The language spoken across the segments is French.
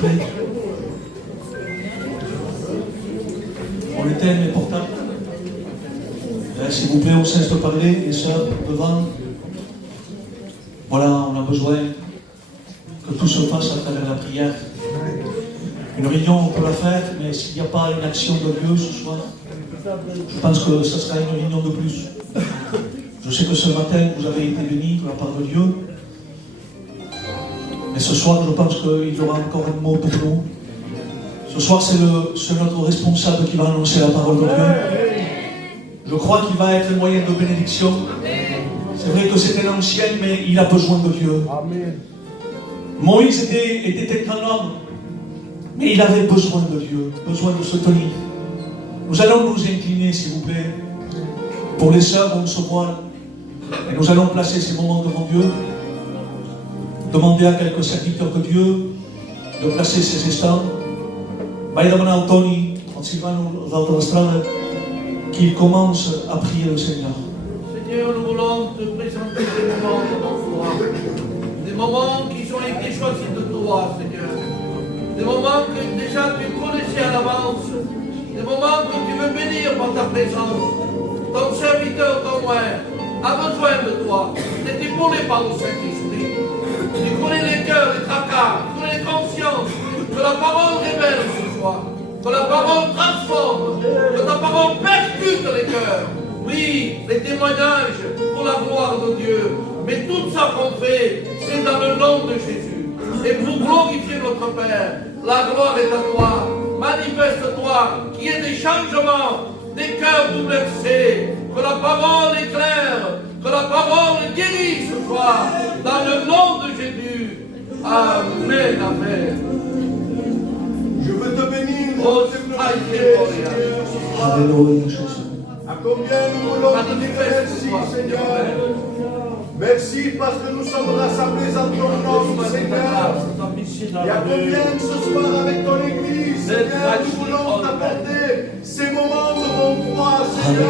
plaît. On l'éteint les portables. S'il vous plaît, on cesse de parler, les sœurs, devant. Voilà, on a besoin que tout se fasse à travers la prière. Une réunion, on peut la faire, mais s'il n'y a pas une action de Dieu ce soir, je pense que ce sera une réunion de plus. Je sais que ce matin, vous avez été bénis de la part de Dieu. Mais ce soir, je pense qu'il y aura encore un mot pour nous. Ce soir, c'est notre responsable qui va annoncer la parole de Dieu. Je crois qu'il va être un moyen de bénédiction. C'est vrai que c'est un ancien, mais il a besoin de Dieu. Moïse était un grand homme, mais il avait besoin de Dieu, besoin de se tenir. Nous allons nous incliner, s'il vous plaît. Pour les sœurs, on se voile. Et nous allons placer ces moments devant Dieu. Demander à quelques serviteurs de Dieu de placer ces instants. Vai demanar al Toni, al Silvano, dalt de l'estrada, qu'il commence à prier le Seigneur. Seigneur, nous voulons te présenter des moments devant toi. Des moments qui ont été choisis de toi, Seigneur. Des moments que déjà tu connaissais à l'avance. Des moments que tu veux bénir par ta présence. Ton serviteur, ton frère, a besoin de toi. C'est épaulé par le Saint-Esprit. Tu connais les cœurs, les tracas, tu connais les consciences. Que la parole révèle ce soir. Que la parole transforme. Que ta parole percute les cœurs. Oui, les témoignages pour la gloire de Dieu. Mais tout ça qu'on fait, c'est dans le nom de Jésus. Et pour glorifier notre Père, la gloire est à toi. Manifeste-toi, qu'il y ait des changements, des cœurs bouleversés. Que la parole éclaire, que la parole guérisse ce soir. Dans le nom de Jésus. Amen, amen. Je veux te bénir. Oh, Alléluia, Jésus. À combien nous voulons te dire merci, Seigneur. Merci parce que nous sommes rassemblés en ton nom, Seigneur. Et à combien ce soir avec ton Église, Seigneur, nous voulons t'apporter ces moments devant toi, Seigneur.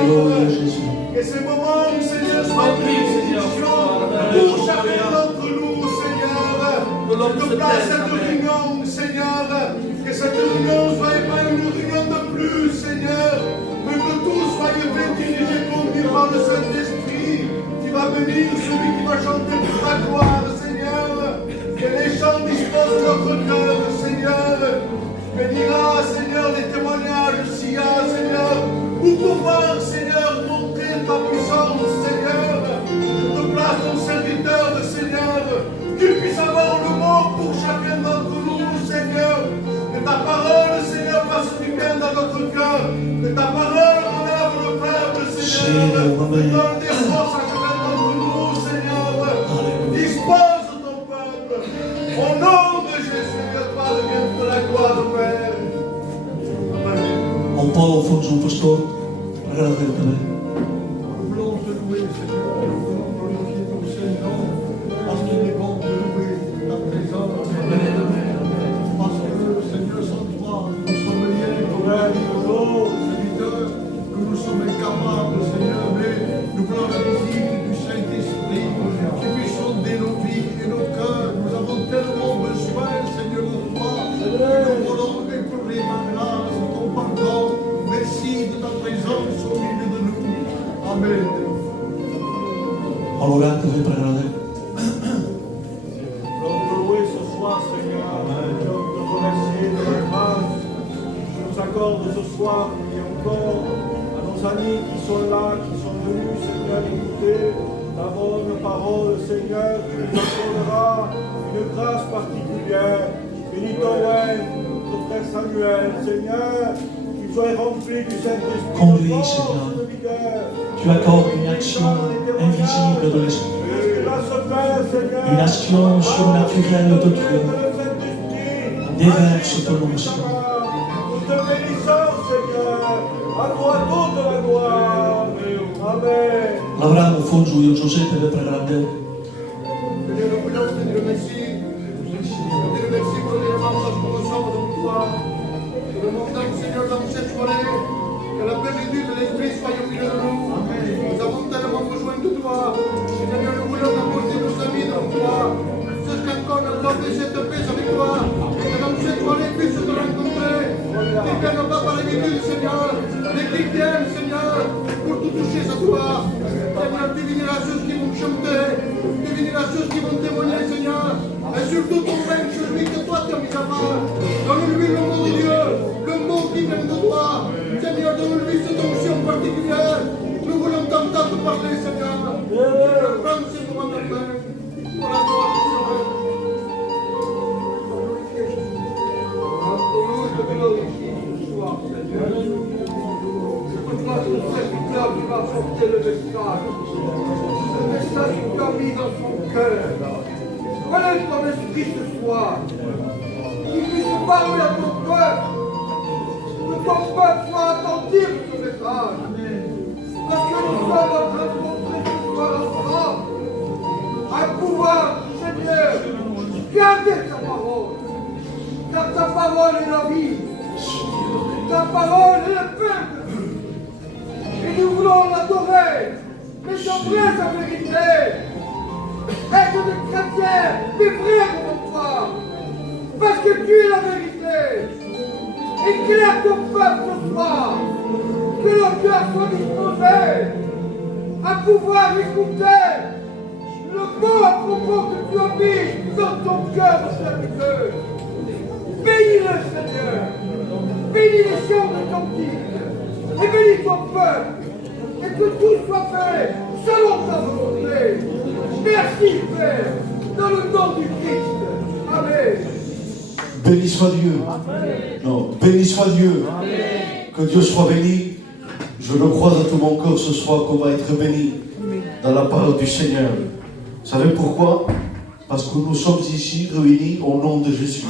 Que ces moments, Seigneur, soient une bénédiction pour chacun d'entre nous, Seigneur. Que te place cette réunion, Seigneur. Que cette réunion ne soit pas une réunion de plus, Seigneur. Mais que tout soit fait, dirigé, conduit par le Saint-Esprit. Qui va venir, celui qui va chanter pour ta gloire, Seigneur. Que les chants disposent notre cœur, Seigneur. Bénira, Seigneur, les témoignages, s'il y a, Seigneur. Pour pouvoir, Seigneur, montrer ta puissance, Seigneur. Je te place ton serviteur, Seigneur. Qu'il puisse avoir le mot pour chacun d'entre nous, Seigneur. Que ta parole, Seigneur, fasse du bien dans notre cœur. Que ta parole relève le faible, Seigneur. Donne des forces à chacun d'entre nous, Seigneur. Dispose ton peuple. Au nom de Jésus, à toi revienne de la gloire, Père. On parle au fond de son pasteur. Regardez le tableau. Nous voulons te louer, Seigneur. Nous voulons glorifier ton Saint-Nom. Parce qu'il est bon de louer ta présence. Parce que, Seigneur, sans toi, nous sommes liés au règne de nos serviteurs, que nous sommes incapables, Seigneur, mais nous voulons la visite du Saint-Esprit, qui puisse sonder nos vies et nos cœurs. Nous avons tellement besoin, Seigneur, de toi, que nous voulons implorer ta grâce, ton pardon. Merci de ta présence au milieu de nous. Amen. Alors, que vous prenez. Nous voulons te louer ce soir, Seigneur. Nous voulons te remercier de la grâce que tu nous accordes ce soir et encore à nos amis qui sont là, qui sont venus, Seigneur, écouter ta bonne parole, Seigneur. Tu nous accorderas une grâce particulière. Bénis ton règne, notre frère Samuel, Seigneur, qu'il soit rempli du Saint-Esprit. Conduis, Seigneur. Tu accordes une action invisible de l'Esprit. Une action surnaturelle de Dieu. Déverse ton onction. Nous te bénissons, Seigneur. À toi toute la gloire. Amen. L'avremo fongiu io Giuseppe per grande. Seigneur, nous voulons te dire merci. Te remercie pour les membres que nous sommes dans toi. Nous demandons, Seigneur, dans cette soirée, que la plénitude de l'Esprit soit au milieu de nous. Nous avons tellement besoin de toi. Seigneur, nous voulons apporter nos amis dans toi. Ceux qui encore n'ont pas fait cette paix avec toi. Et que dans étoiles puissent te rencontrer. Qui viennent pas par l'habitude, Seigneur, mais qui viennent, Seigneur, pour te toucher ce soir. Seigneur, tu béniras ceux qui vont chanter, tu béniras ceux qui vont témoigner, Seigneur. Et surtout, convainc celui que toi tu as mis à part. Donne-lui le mot de Dieu, le mot qui vient de toi. Seigneur, donne-lui cette onction particulière. Nous voulons t'entendre parler, Seigneur. Seigneur, prends ce moment de main pour la gloire du Seigneur. Je te glorifie ce soir, Seigneur. C'est pour toi ce serviteur qui va porter le message que tu as mis dans son cœur. Relève ton esprit ce soir, qu'il puisse parler à ton peuple, que ton peuple soit attentif à ce message. Parce que nous sommes en train de montrer ce soir ensemble un pouvoir, Seigneur, garder ta parole. Car ta parole est la vie. Ta parole est le peuple. Et nous voulons l'adorer. Mais en vrai sa vérité. Être des chrétiens, des vrais devant toi. Parce que tu es la vérité. Éclaire ton peuple ce soir. Que leur cœur soit disposé à pouvoir écouter le mot à propos que tu as mis dans ton cœur de serviteur. Bénis-le, Seigneur. Bénis les chants de ton Fils. Et bénis ton peuple. Et que tout soit fait selon ta volonté. Merci, Père. Dans le nom du Christ. Amen. Béni soit Dieu. Non, béni soit Dieu. Que Dieu soit béni. Je le crois de tout mon cœur ce soir qu'on va être béni dans la parole du Seigneur. Vous savez pourquoi? Parce que nous sommes ici réunis au nom de Jésus.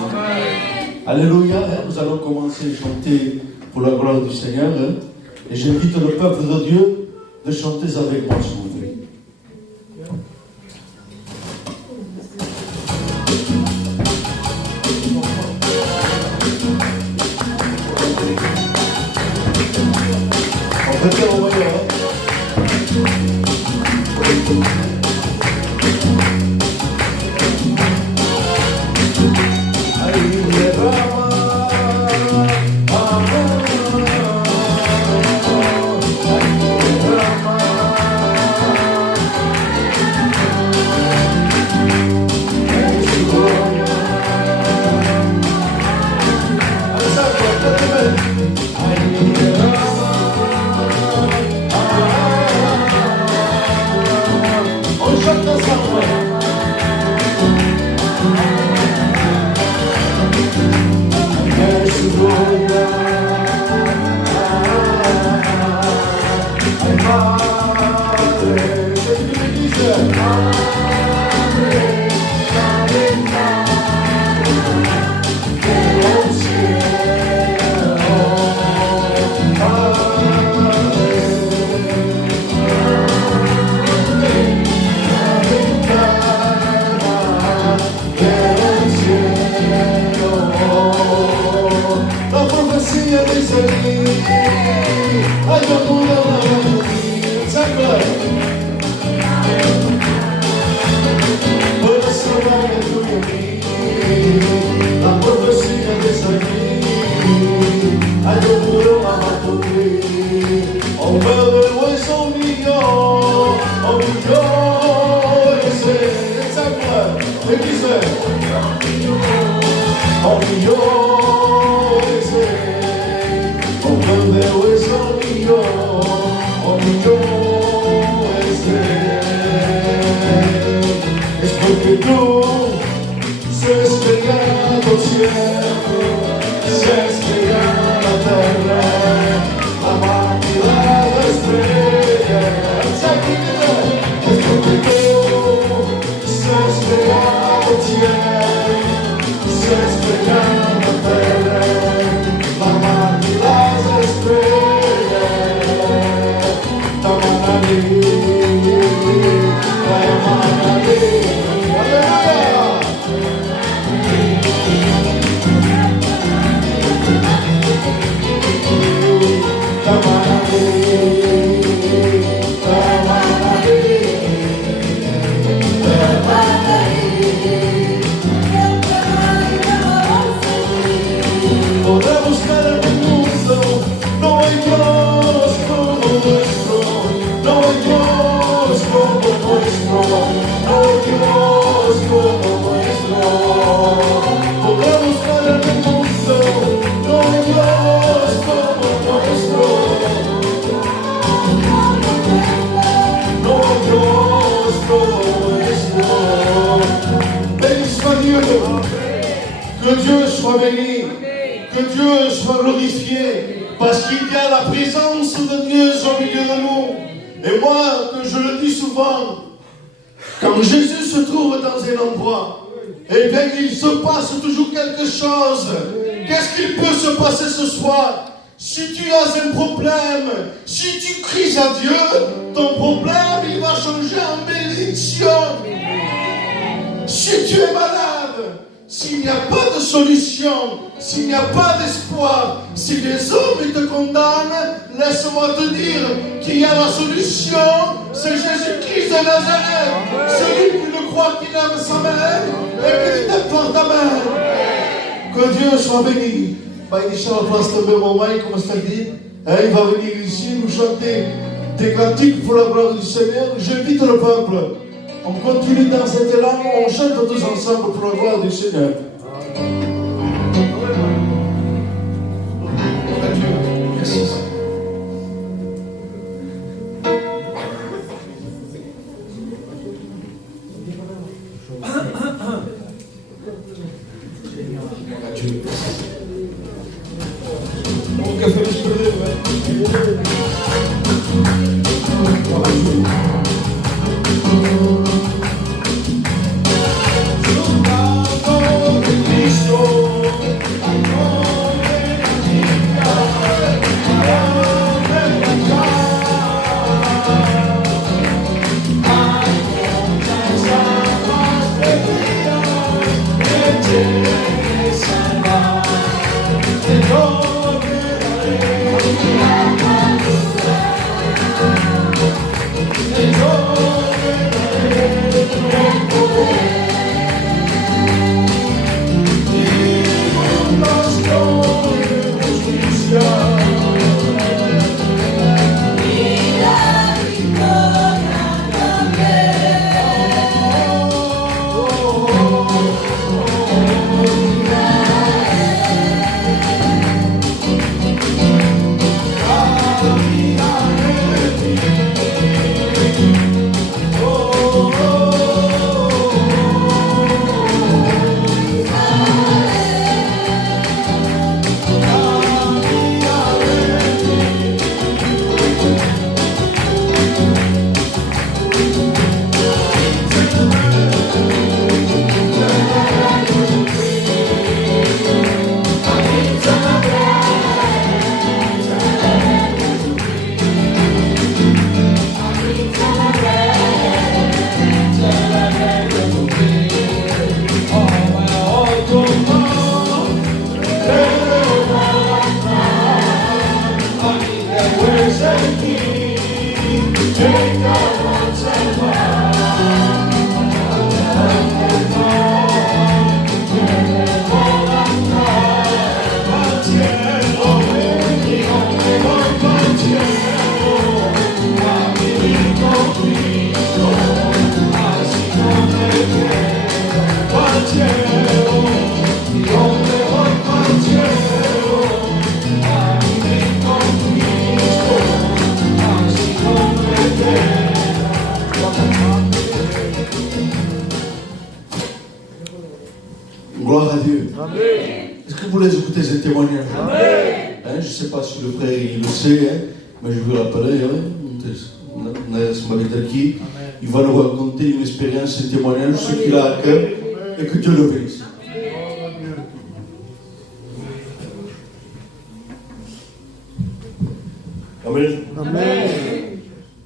Alléluia. Nous allons commencer à chanter pour la gloire du Seigneur. Et j'invite le peuple de Dieu de chanter avec moi, s'il vous plaît. On peut faire au meilleur. Dieu. Que Dieu soit béni. Que Dieu soit glorifié. Parce qu'il y a la présence de Dieu au milieu de nous. Et moi, que je le dis souvent, quand Jésus se trouve dans un endroit, eh bien, il se passe toujours quelque chose. Qu'est-ce qu'il peut se passer ce soir? Si tu as un problème, si tu cries à Dieu, ton problème, il va changer en bénédiction. Si tu es malade, s'il n'y a pas de solution, s'il n'y a pas d'espoir, si les hommes ils te condamnent, laisse-moi te dire qu'il y a la solution, c'est Jésus-Christ de Nazareth, celui qui le croit, qui aime sa mère et qui t'apporte ta main. Que Dieu soit béni. Vai deixar a place também ao mamãe, como está dit. Il va venir ici nous chanter des cantiques pour la gloire du Seigneur. J'invite le peuple. On continue dans cette langue, on chante tous ensemble pour la gloire du Seigneur. Merci. Gloire à Dieu. Est-ce que vous voulez écouter ce témoignage? Je ne sais pas si le frère il le sait, mais je veux l'appeler. Il va nous raconter une expérience, un témoignage, ce qu'il a à cœur, et que Dieu le bénisse. Amen.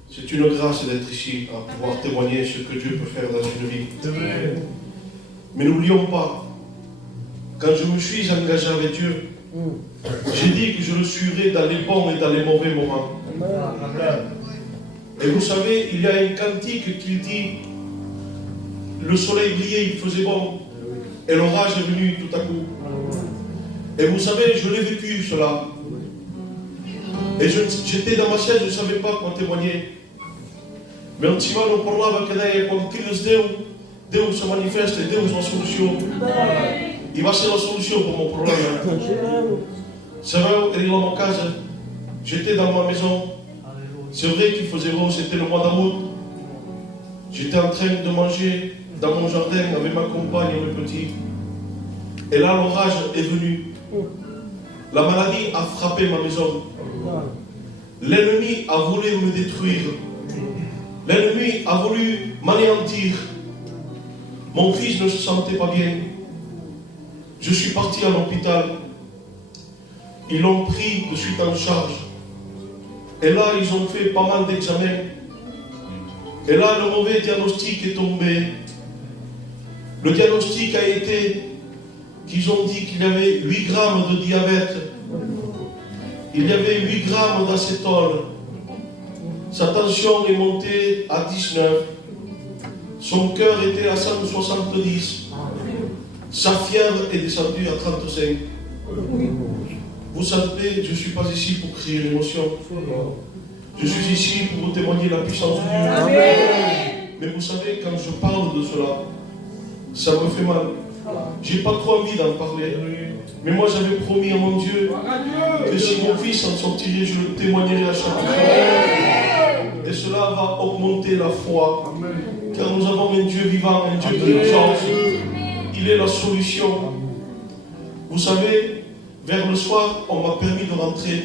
C'est une grâce d'être ici, à pouvoir témoigner ce que Dieu peut faire dans une vie. Mais n'oublions pas, quand je me suis engagé avec Dieu, j'ai dit que je le suivrai dans les bons et dans les mauvais moments. Et vous savez, il y a un cantique qui dit, le soleil brillait, il faisait bon, et l'orage est venu tout à coup. Et vous savez, je l'ai vécu cela. Et j'étais dans ma chaise, je ne savais pas quoi témoigner. Mais on s'y va, on parlava que deia, quand Dieu se manifeste, Dieu a la solution. Il va ser la solution pour mon problème. C'est vrai, il est dans ma casa. J'étais dans ma maison. C'est vrai qu'il faisait beau, c'était le mois d'août. J'étais en train de manger dans mon jardin avec ma compagne et le petit. Et là, l'orage est venu. La maladie a frappé ma maison. L'ennemi a voulu me détruire. L'ennemi a voulu m'anéantir. Mon fils ne se sentait pas bien. Je suis parti à l'hôpital. Ils l'ont pris de suite en charge. Et là, ils ont fait pas mal d'examens. Et là, le mauvais diagnostic est tombé. Le diagnostic a été qu'ils ont dit qu'il y avait 8 grammes de diabète. Il y avait 8 grammes d'acétone. Sa tension est montée à 19. Son cœur était à 170. Sa fièvre est descendue à 35. Vous savez, je ne suis pas ici pour créer l'émotion. Je suis ici pour vous témoigner la puissance de Dieu. Mais vous savez, quand je parle de cela, ça me fait mal. J'ai pas trop envie d'en parler. Mais moi, j'avais promis à mon Dieu que si mon fils en sortirait, je le témoignerai à chaque fois. Et cela va augmenter la foi. Car nous avons un Dieu vivant, un Dieu d'urgence. Il est la solution. Vous savez, vers le soir, on m'a permis de rentrer.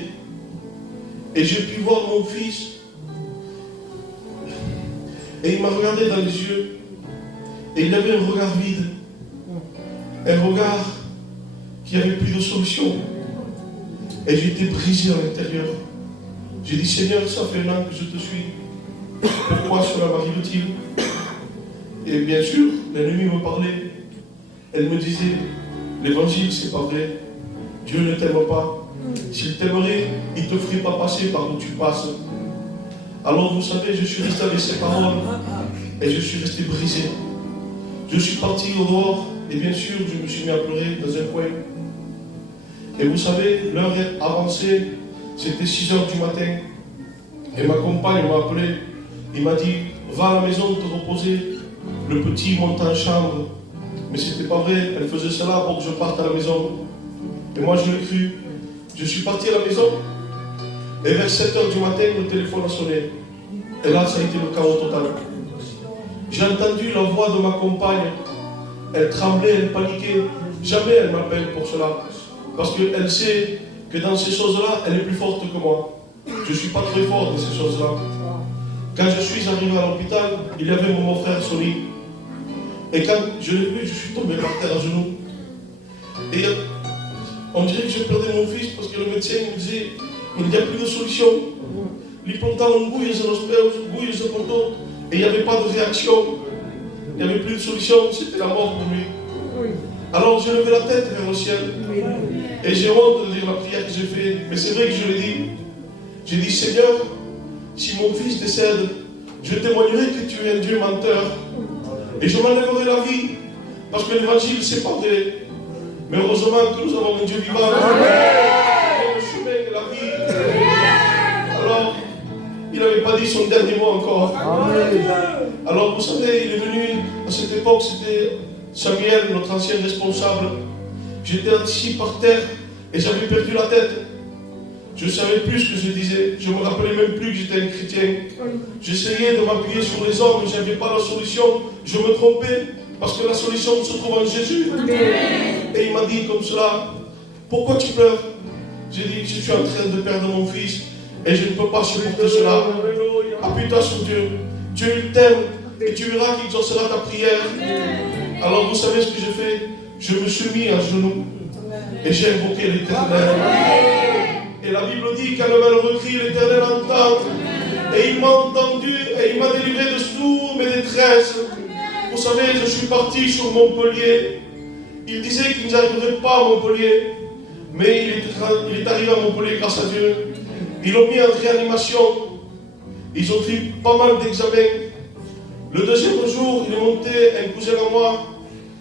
Et j'ai pu voir mon fils. Et il m'a regardé dans les yeux. Et il avait un regard vide. Un regard qui n'avait plus de solution. Et j'étais brisé à l'intérieur. J'ai dit, Seigneur, ça fait un an que je te suis. Pourquoi cela m'arrive-t-il? Et bien sûr, l'ennemi me parlait. Elle me disait, l'évangile, c'est pas vrai. Dieu ne t'aime pas. S'il t'aimerait, il ne te ferait pas passer par où tu passes. Alors vous savez, je suis resté avec ces paroles et je suis resté brisé. Je suis parti au dehors et bien sûr, je me suis mis à pleurer dans un coin. Et vous savez, l'heure est avancée, c'était 6 h du matin. Et ma compagne m'a appelé, il m'a dit, va à la maison te reposer. Le petit monte en chambre. Mais c'était pas vrai, elle faisait cela pour que je parte à la maison. Et moi je l'ai cru. Je suis parti à la maison. Et vers 7 h du matin, le téléphone a sonné. Et là, ça a été le chaos total. J'ai entendu la voix de ma compagne. Elle tremblait, elle paniquait. Jamais elle m'appelle pour cela. Parce qu'elle sait que dans ces choses-là, elle est plus forte que moi. Je ne suis pas très fort dans ces choses-là. Quand je suis arrivé à l'hôpital, il y avait mon frère Sony. Et quand je l'ai vu, je suis tombé par terre à genoux. Et on dirait que je perdais mon fils parce que le médecin me disait il n'y a plus de solution. L'important, on bouille sur l'hospital, bouille sur le porto. Et il n'y avait pas de réaction. Il n'y avait plus de solution, c'était la mort pour lui. Alors j'ai levé la tête vers le ciel. Et j'ai honte de dire la prière que j'ai faite. Mais c'est vrai que je l'ai dit. J'ai dit, Seigneur, si mon fils décède, je témoignerai que tu es un Dieu menteur. Et je m'enlèverai la vie. Parce que l'évangile, c'est pas vrai. Mais heureusement que nous avons un Dieu vivant. Amen. Le chemin de la vie. Alors, il n'avait pas dit son dernier mot encore. Amen. Alors, vous savez, il est venu, à cette époque, c'était Samuel, notre ancien responsable. J'étais assis par terre et j'avais perdu la tête. Je ne savais plus ce que je disais. Je ne me rappelais même plus que j'étais un chrétien. J'essayais de m'appuyer sur les hommes, mais je n'avais pas la solution. Je me trompais parce que la solution se trouve en Jésus. Et il m'a dit comme cela, pourquoi tu pleures? J'ai dit, je suis en train de perdre mon fils et je ne peux pas supporter cela. Appuie-toi sur Dieu. Dieu t'aime et tu verras qu'il exaucera ta prière. Alors vous savez ce que j'ai fait? Je me suis mis à genoux et j'ai invoqué l'Éternel. Et la Bible dit qu'à le malheureux crie, l'Éternel entend. Et il m'a entendu et il m'a délivré de toutes mes détresses. Vous savez, je suis parti sur Montpellier. Il disait qu'il n'arriverait pas à Montpellier. Mais il est arrivé à Montpellier grâce à Dieu. Ils l'ont mis en réanimation. Ils ont fait pas mal d'examens. Le deuxième jour, il est monté un cousin à moi.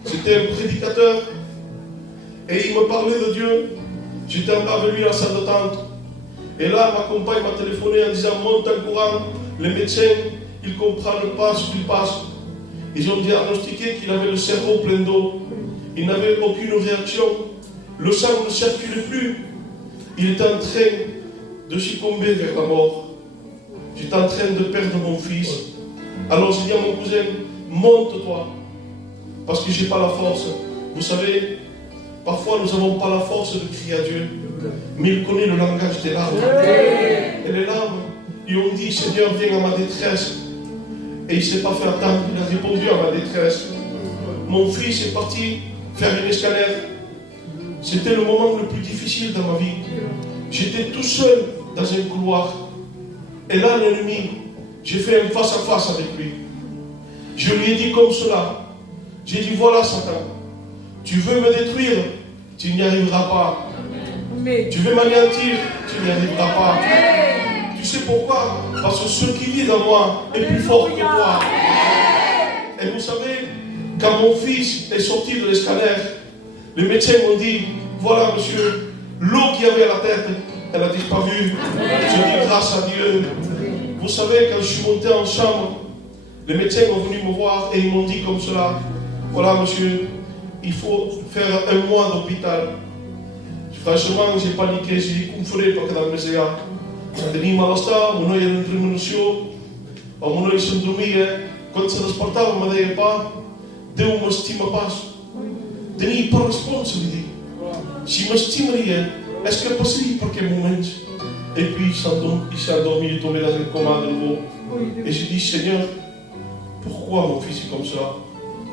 C'était un prédicateur. Et il me parlait de Dieu. J'étais avec lui à la salle d'attente. Et là, ma compagne m'a téléphoné en disant, monte en courant. Les médecins, ils ne comprennent pas ce qui passe. Ils ont diagnostiqué qu'il avait le cerveau plein d'eau. Il n'avait aucune réaction. Le sang ne circulait plus. Il était en train de succomber vers la mort. J'étais en train de perdre mon fils. Alors j'ai dit à mon cousin, monte-toi. parce que je n'ai pas la force. Vous savez, parfois nous n'avons pas la force de crier à Dieu, mais il connaît le langage des larmes. Et les larmes, ils ont dit, Seigneur, viens à ma détresse. Et il ne s'est pas fait attendre, il a répondu à ma détresse. Mon fils est parti faire une escalade. C'était le moment le plus difficile dans ma vie. J'étais tout seul dans un couloir. Et là, l'ennemi, j'ai fait un face-à-face avec lui. Je lui ai dit comme cela. J'ai dit, voilà Satan, tu veux me détruire, tu n'y arriveras pas. Tu veux m'anéantir, tu n'y arriveras pas. Tu sais pourquoi? Parce que ce qui vit dans moi est plus fort que toi. Et vous savez, quand mon fils est sorti de l'escalaire, les médecins m'ont dit, voilà monsieur, l'eau qu'il y avait à la tête, elle a disparu. Je dis grâce à Dieu. Vous savez, quand je suis monté en chambre, les médecins sont venus me voir et ils m'ont dit comme cela, voilà monsieur, il faut faire 1 mois d'hôpital. Franchement, j'ai paniqué, j'ai confondé parce que dans le média, tenia malestar, mon œil era diminució, el mon œil s'endormia, quan se despertava me deia, pa, Déu m'estima pas. Tenia per respondre, li dic. Si m'estimaria, est-ce que passaria per aquests moments? Et puis il s'est endormi, il est tombé dans un coma de nouveau. Et j'ai dit, Seigneur, pourquoi mon fils est comme ça?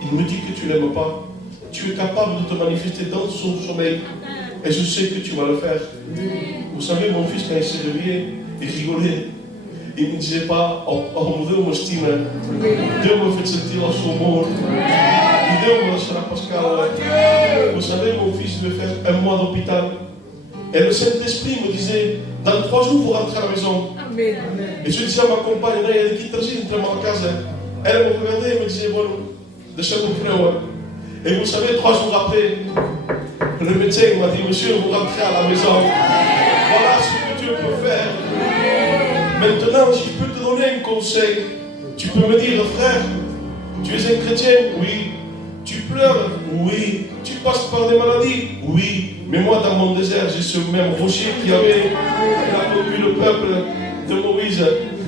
Il me dit que tu l'aimes pas. Tu es capable de te manifester dans son sommeil. Et je sais que tu vas le faire. Vous savez, mon fils, quand il s'est réveillé, il rigolait. Il ne me disait pas, oh, Dieu m'estime. Dieu me fait sentir à son monde. Dieu me sera Pascal. Vous savez, mon fils devait faire 1 mois d'hôpital. Et le Saint-Esprit me disait, dans 3 jours, vous rentrez à la maison. Et je disais à ma compagne, il y a des qui entrent dans la casa. Elle me regardait et me disait, bon, de chez mon frère. Et vous savez, 3 jours après, le médecin m'a dit, monsieur, vous rentrez à la maison. Voilà ce que Dieu peut faire. Maintenant, si je peux te donner un conseil, tu peux me dire, frère, tu es un chrétien? Oui. Tu pleures? Oui. Tu passes par des maladies? Oui. Mais moi, dans mon désert, j'ai ce même rocher qui avait conduit le peuple de Moïse.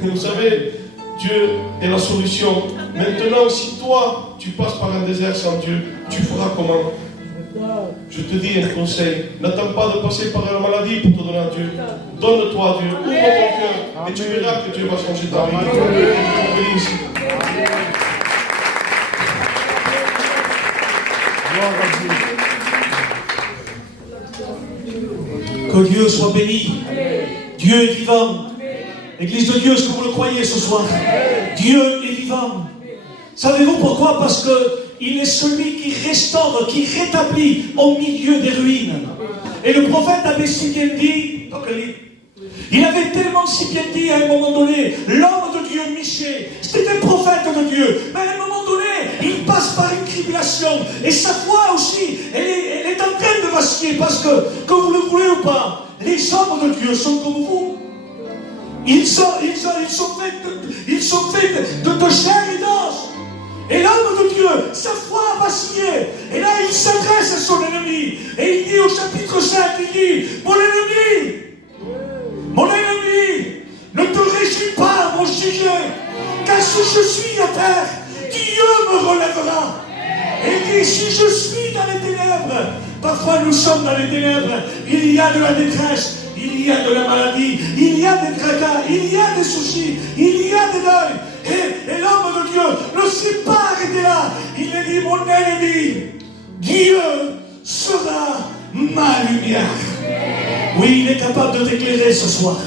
Et vous savez, Dieu est la solution. Maintenant, si toi, tu passes par un désert sans Dieu, tu feras comment? Je te dis un conseil, n'attends pas de passer par la maladie pour te donner à Dieu. Donne-toi à Dieu, ouvre ton cœur et tu verras que Dieu va changer ta vie. Bénis. Que Dieu soit béni. Dieu est vivant. Église de Dieu, est-ce que vous le croyez ce soir? Dieu est vivant. Savez-vous pourquoi? Parce qu'il est celui qui restaure, qui rétablit au milieu des ruines. Et le prophète avait si bien dit, il avait tellement si bien dit à un moment donné, l'homme de Dieu, Michée, c'était un prophète de Dieu, mais à un moment donné, il passe par une tribulation, et sa foi aussi, elle est en train de vaciller, parce que vous le voulez ou pas, les hommes de Dieu sont comme vous. Ils sont faits de chair et d'os. Et l'homme de Dieu, sa foi a vacillé. Et là, il s'adresse à son ennemi. Et il dit au chapitre 5, il dit, mon ennemi, ne te réjouis pas, mon sujet, car si je suis à terre, Dieu me relèvera. Et il dit, si je suis dans les ténèbres, parfois nous sommes dans les ténèbres, il y a de la détresse, il y a de la maladie, il y a des tracas, il y a des soucis, il y a des deuils. Et l'homme de Dieu ne s'est pas arrêté là. Il a dit, mon ennemi, Dieu sera ma lumière. Oui, il est capable de t'éclairer ce soir.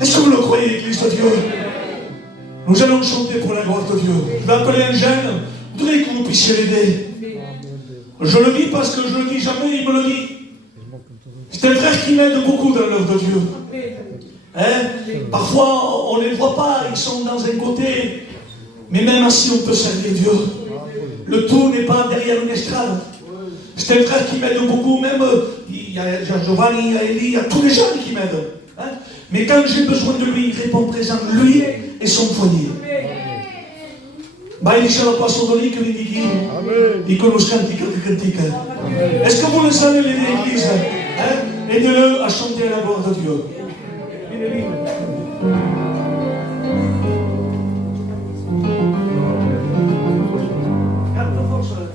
Est-ce que vous le croyez, Église de Dieu? Nous allons chanter pour la gloire de Dieu. Je vais appeler un jeune. Je voudrais que vous puissiez l'aider. Je le dis parce que je ne le dis jamais, il me le dit. C'est un frère qui m'aide beaucoup dans l'œuvre de Dieu. Parfois, on ne les voit pas, ils sont dans un côté. Mais même ainsi, on peut servir Dieu. Le tout n'est pas derrière une estrade. C'est un frère qui m'aide beaucoup, même il y a Giovanni, il y a Elie, il y a tous les jeunes qui m'aident. Mais quand j'ai besoin de lui, il répond présent, lui et son foyer. Vai dice l'Apostolo lì che vi dicono canti. Est-ce que vous le savez, l'Église? Aidez-le à chanter la gloire de Dieu. Canta forza.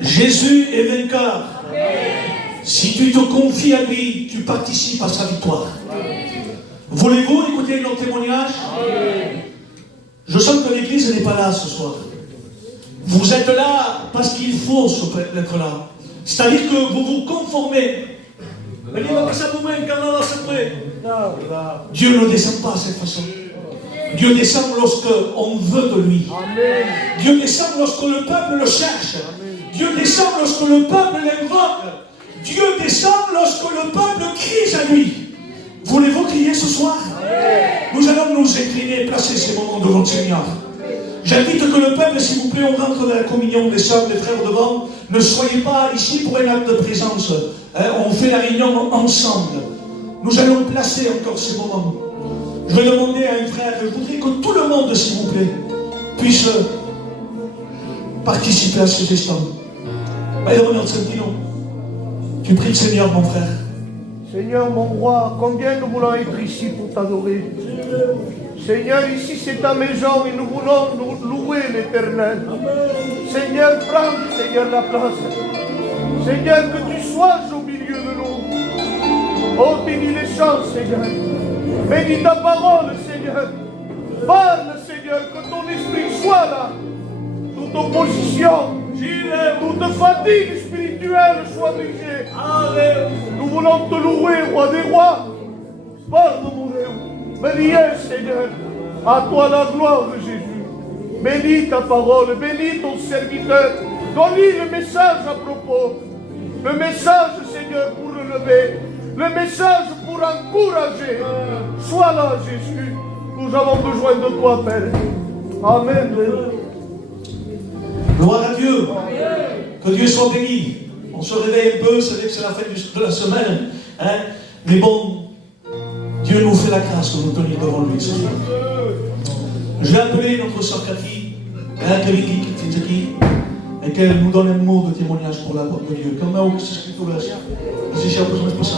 Jésus est vainqueur. Si tu te confies à lui, tu participes à sa victoire. Voulez-vous écouter notre témoignage? Je sens que l'église n'est pas là ce soir. Vous êtes là parce qu'il faut être là. C'est-à-dire que vous vous conformez. Dieu ne descend pas de cette façon. Dieu descend lorsqu'on veut de lui. Dieu descend lorsque le peuple le cherche. Dieu descend lorsque le peuple l'invoque. Dieu descend lorsque le peuple crie à lui. Voulez-vous crier ce soir? Nous allons nous incliner et placer ces moments devant le Seigneur. J'invite que le peuple, s'il vous plaît, on rentre dans la communion des sœurs, des frères devant. Ne soyez pas ici pour un acte de présence. On fait la réunion ensemble. Nous allons placer encore ces moments. Je vais demander à un frère, je voudrais que tout le monde, s'il vous plaît, puisse participer à ces instants. Tu pries le Seigneur, mon frère. Seigneur, mon roi, combien nous voulons être ici pour t'adorer. Seigneur, ici c'est ta maison et nous voulons nous louer l'Éternel. Seigneur, prends, Seigneur, la place. Seigneur, que tu sois au milieu de nous. Oh, bénis les chants, Seigneur. Bénis ta parole, Seigneur. Parle, Seigneur, que ton esprit soit là. Toute opposition, toute fatigue spirituelle soit brisée. Nous voulons te louer, roi des rois. Parle, mon Dieu. Bénis, Seigneur. À toi la gloire, Jésus. Bénis ta parole, bénis ton serviteur. Donne-lui le message à propos. Le message, Seigneur, pour relever. Le message pour encourager. Sois là, Jésus. Nous avons besoin de toi, Père. Amen. Gloire à Dieu. Que Dieu soit béni. On se réveille un peu, c'est vrai que c'est la fin de la semaine. Hein? Mais bon, Dieu nous fait la grâce de nous tenir devant lui. Je vais appeler notre sœur Cathy, et qu'elle nous donne un mot de témoignage pour la gloire de Dieu. Comme on s'est écrit pour la sœur. C'est cher pour ça.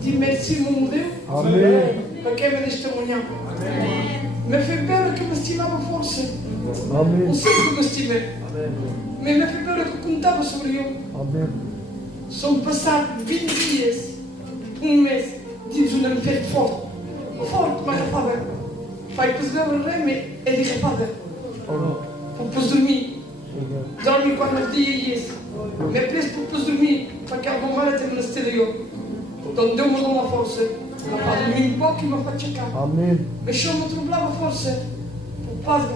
Dis merci mon Dieu. Amen. Perché me testimonia. Me fait peur che mi stimava forse. Amen. Non sempre mi stima. Ma me fait peur che contava sobre io. Amen. Sono passati 20 dias, un mese, di una festa forte. Forte, ma rappada. Fai per svelare il reme e di rappada. Per dormire. Dormi quando dia yes. Me preso per dormire, perché a bomare te me stereo. Non devo una forse. Ma fa dormire un po' che mi fa cercare. Amen. Ma se mi trovava forse, un passo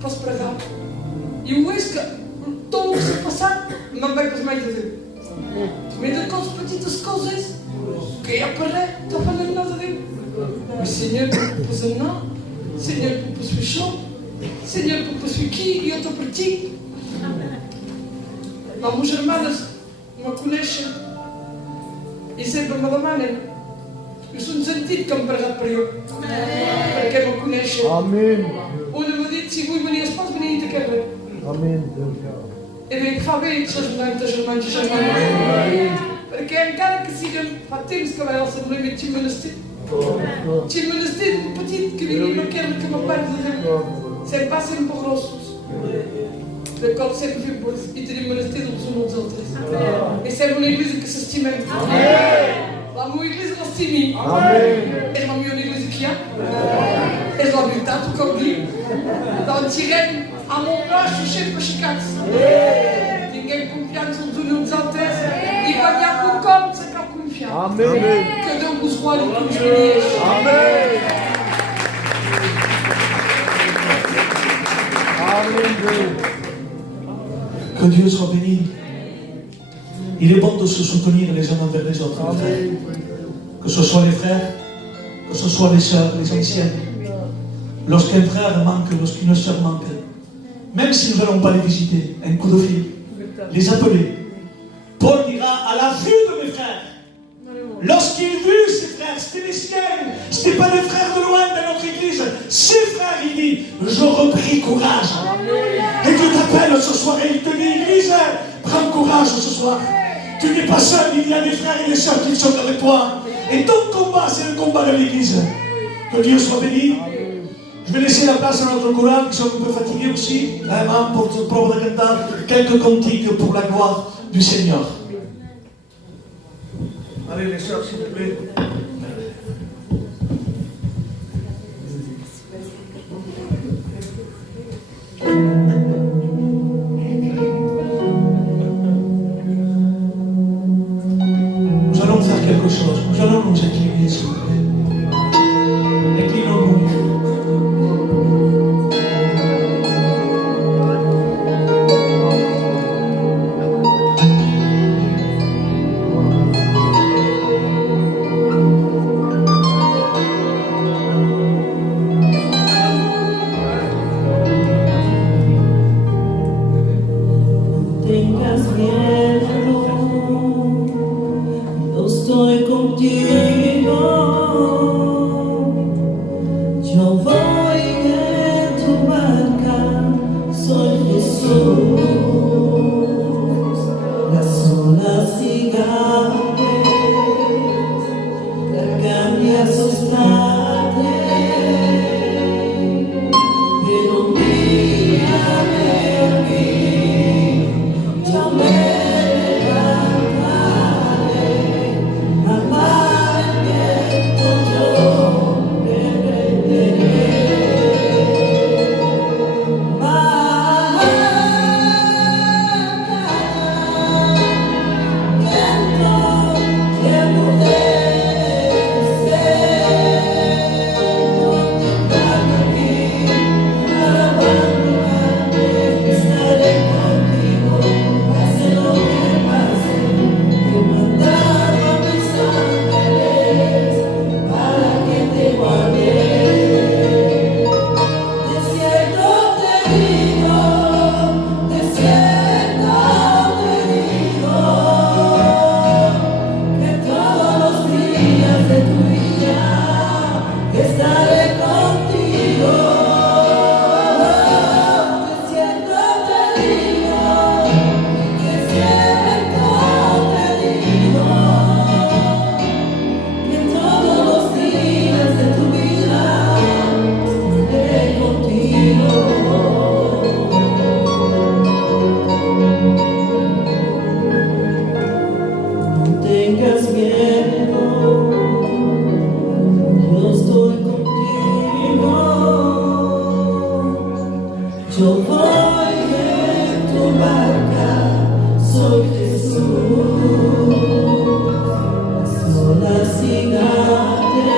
per spregare. Io vedo che tutto che si è passato non vai per mai dire. Ma delle cose petites cose che appare, tu fai nada de. O Senhor pôs não, o Senhor pôs fechou, o Senhor pôs aqui e eu estou por ti. Vamos irmãs, uma conexão. E sempre me demanem. Eu sou sentido que me prega para eu. Porque me conhecem. Amen. Onde me diz, se muito bem, as pode venir te querer. Amen. E bem, que faz bem, seus irmãos. Porque encara que sigam, temos que vai ao Assembleia de Monastir. De Monastir, um petit que vem não quer que me pare de sempre passem por rostos. De qual sempre vi por e ter Monastir uns nos outros. E ser uma igreja que se estima. La mia iglesia lo stimi. E la mia iglesia chi ha? E l'ho abitato con lui. Non ci rende a mon braccio sempre sciccazzo. Ninguém confianza in uns altres. E guardiamo come se che confianza. Amen. Que Deus vos guarde com os meninos. Amen. Amen. Que Dieu soit béni. Il est bon de se soutenir les uns envers les autres, les frères. Que ce soit les frères, que ce soit les sœurs, les anciennes. Lorsqu'un frère manque, lorsqu'une sœur manque, même si nous n'allons pas les visiter, un coup de fil, les appeler. Paul dira, à la vue de mes frères, lorsqu'il vit ses frères, c'était les siens, c'était pas les frères de loin de notre église, ses frères, il dit, je repris courage. Et Dieu t'appelle ce soir et il te dit, église, prends courage ce soir. Tu n'es pas seul, il y a des frères et des sœurs qui sont avec toi. Et ton combat, c'est le combat de l'église. Que Dieu soit béni. Je vais laisser la place à notre chorale qui sont un peu fatigués aussi, pour canter quelques cantiques pour la gloire du Seigneur. Allez les sœurs, s'il vous plaît. Nous allons faire quelque chose. Nous allons nous incliner, s'il vous plaît. Inclinons-nous. Yo voy en tu barca, soy Jesús. Las olas gigantes,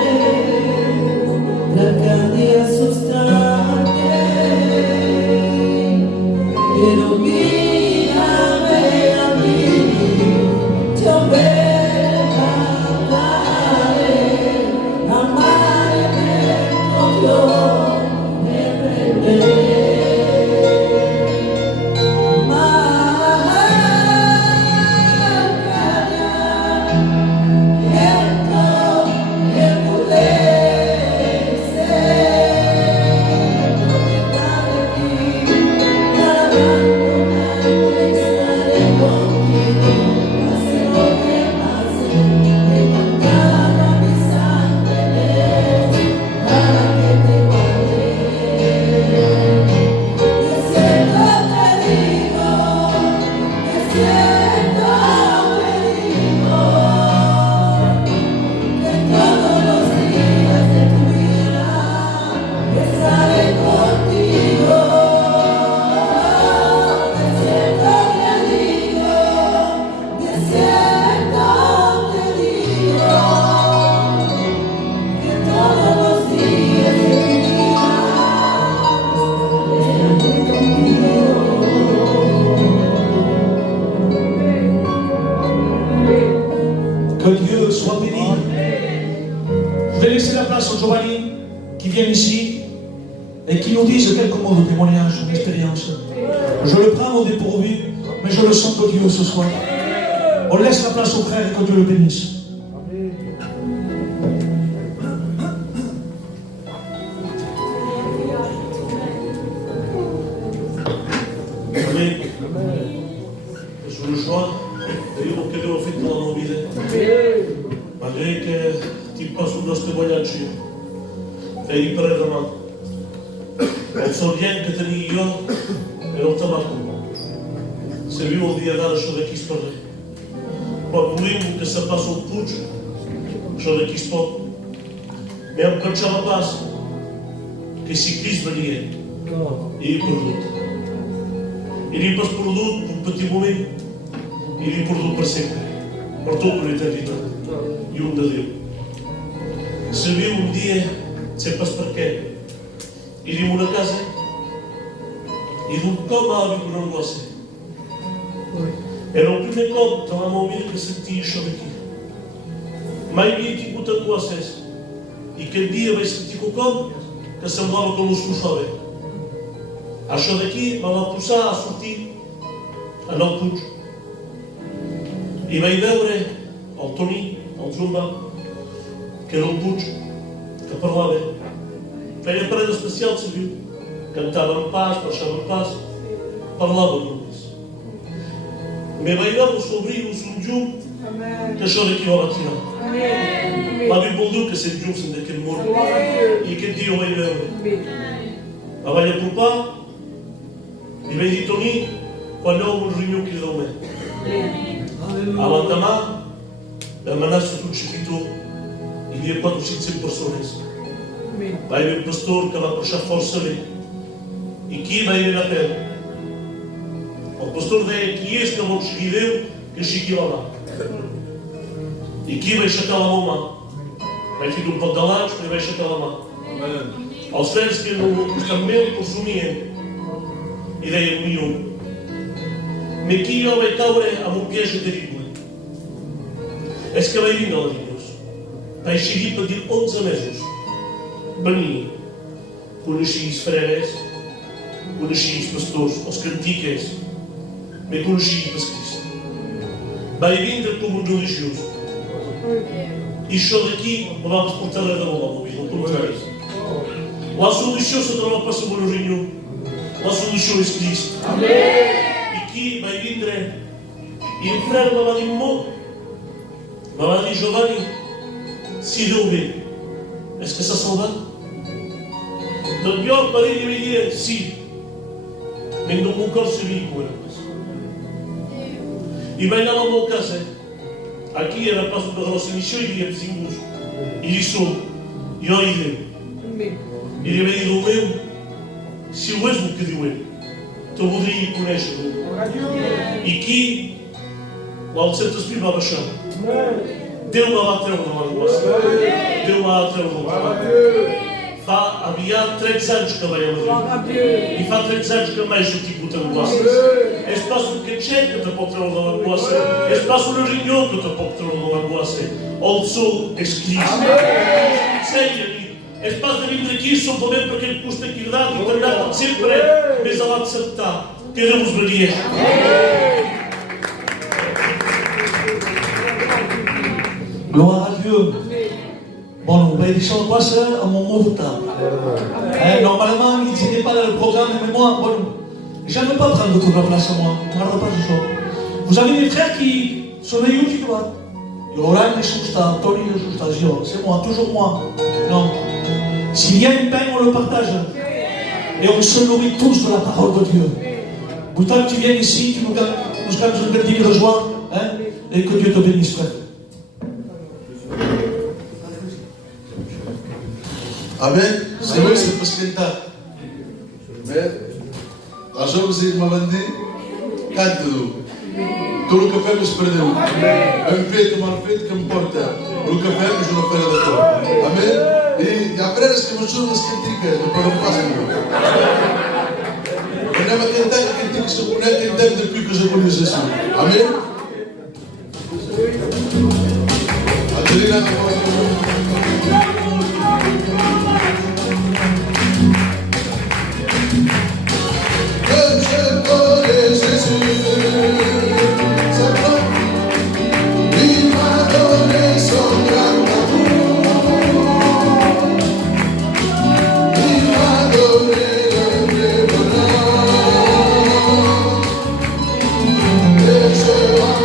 la candela asustante, pero mírame a mí, yo me cantaré, amaré con Dios, me rendiré. Que Dieu soit béni. Je vais laisser la place aux Giovanni qui viennent ici et qui nous disent quelques mots de témoignage, d'expérience. Je le prends au dépourvu, mais je le sens que Dieu ce soir. On laisse la place aux frères et que Dieu le bénisse. Amen. Sur le choix, io credo fino alla mobile. Magari che ti passo uno témoignage. E riprendere. Non so bien que tenia io e non t'amaco. Se viu um dia dar això d'aquí es parler. Quan volem que se passa un puig, això d'aquí es pot. Me em pensava pas que si Crist venia, i he perdut. I n'he pas perdut un petit moment, i n'he perdut per sempre, per tota l'eternitat, i un de Déu. Se viu un dia, sé pas per què, i diu una casa, i d'un cop a viure una angoixa. Era el primer cop de la meva vida que sentia això d'aquí. Mai havia tingut angoixes, i aquell dia vaig sentir quelcom que semblava que l'esclosava. Això d'aquí me va posar a sortir en el puig. I vaig veure el Toni, el Zumba, que era el puig, que parlava. Feia parella especial, sabiu? Cantava en pas, marxava en pas, parlava només. Me vaig veure s'obrir un llum que això d'aquí ho va tirar. Va dir molt dur que sent llum sent d'aquest món. I aquest dia ho vaig veure. La vaig apropar i vaig dir, Toni, quan aneu a un reunió que del meu. A l'endemà vam anar a un xipitó, hi havia 400 o 500 persones. Va haver un pastor que va marxar força bé. I qui va anar a peu? El pastor deia, qui és que vol seguir Déu, que aixequi la mà. I qui va aixecar la mà? Vaig fer un pot de l'anys, però va aixecar la mà. Els frens que eren al costat meu presumien i deien ni un. Me aquí jo vaig caure amb un viatge terrible. És que vaig vindre a la Dios. Vaig seguir per dir 11 mesos. Venir. Coneixia els freres, coneixia els pastors, els cantiques. Me coneixia per Crist. Vaig vindre com un religiós. I això d'aquí me va portar res de molt a la vida, al contrari. La solució se troba pas en una reunió. La solució és Crist. I aquí vaig vindre i un frère me va dir molt. Me va dir, Giovanni, si Déu ve, és que s'ha salvat? Doncs jo per ell li vaig dir, sí. Men del meu cor sabia que ho era pas. I vaig anar a la meva casa. Aquí era pas una de les emissions, hi havia vinguts. I hi som, jo i Déu. I li vaig dir, Déu meu, si ho és el que diuen, te voldria conèixer-lo. I qui el Sant-Esprit va baixar. Déu me va treure de l'angoixa. Déu me va treure del treball. Fa aviat 13 anys que vaig a Madrid. I fa 13 anys que mai he tingut angoixa. És pas un catxet que te pot treure de l'angoixa. És pas una reunió que te pot treure de l'angoixa. El sol és Crist. És pas de vindre aquí simplement perquè et custa quedar i t'agrada com sempre, més a l'acceptar. Que Déu us bendiga. Gloire à Dieu. Bon, on va laisser en place un moment de table. Normalement, il n'est pas dans le programme, mais moi, bon, je ne veux pas prendre toute la place à moi. Je ne pas ce soir. Vous avez des frères qui sont les qui doivent. Laurent est Sousta, Tony est Sousta, c'est moi, toujours moi. Non. S'il y a une pain, on le partage. Et on se nourrit tous de la parole de Dieu. Pourtant, tu viens ici, tu nous gardes une belle digne de joie, et que Dieu te bénisse, frère. Amen. C'est vrai, c'est parce que t'as. Mais, la chose m'a vendu, quatre d'eau. Tout le café me sperde. Un fait que m'a fait, que me porte. Le café, je le ferai de toi. Amen. Et après, est-ce que je suis ce que tu fais? Je peux le passer. On a quelqu'un qui se connaît quelqu'un depuis que je connais Jésus. Amen. Adelina, Deixa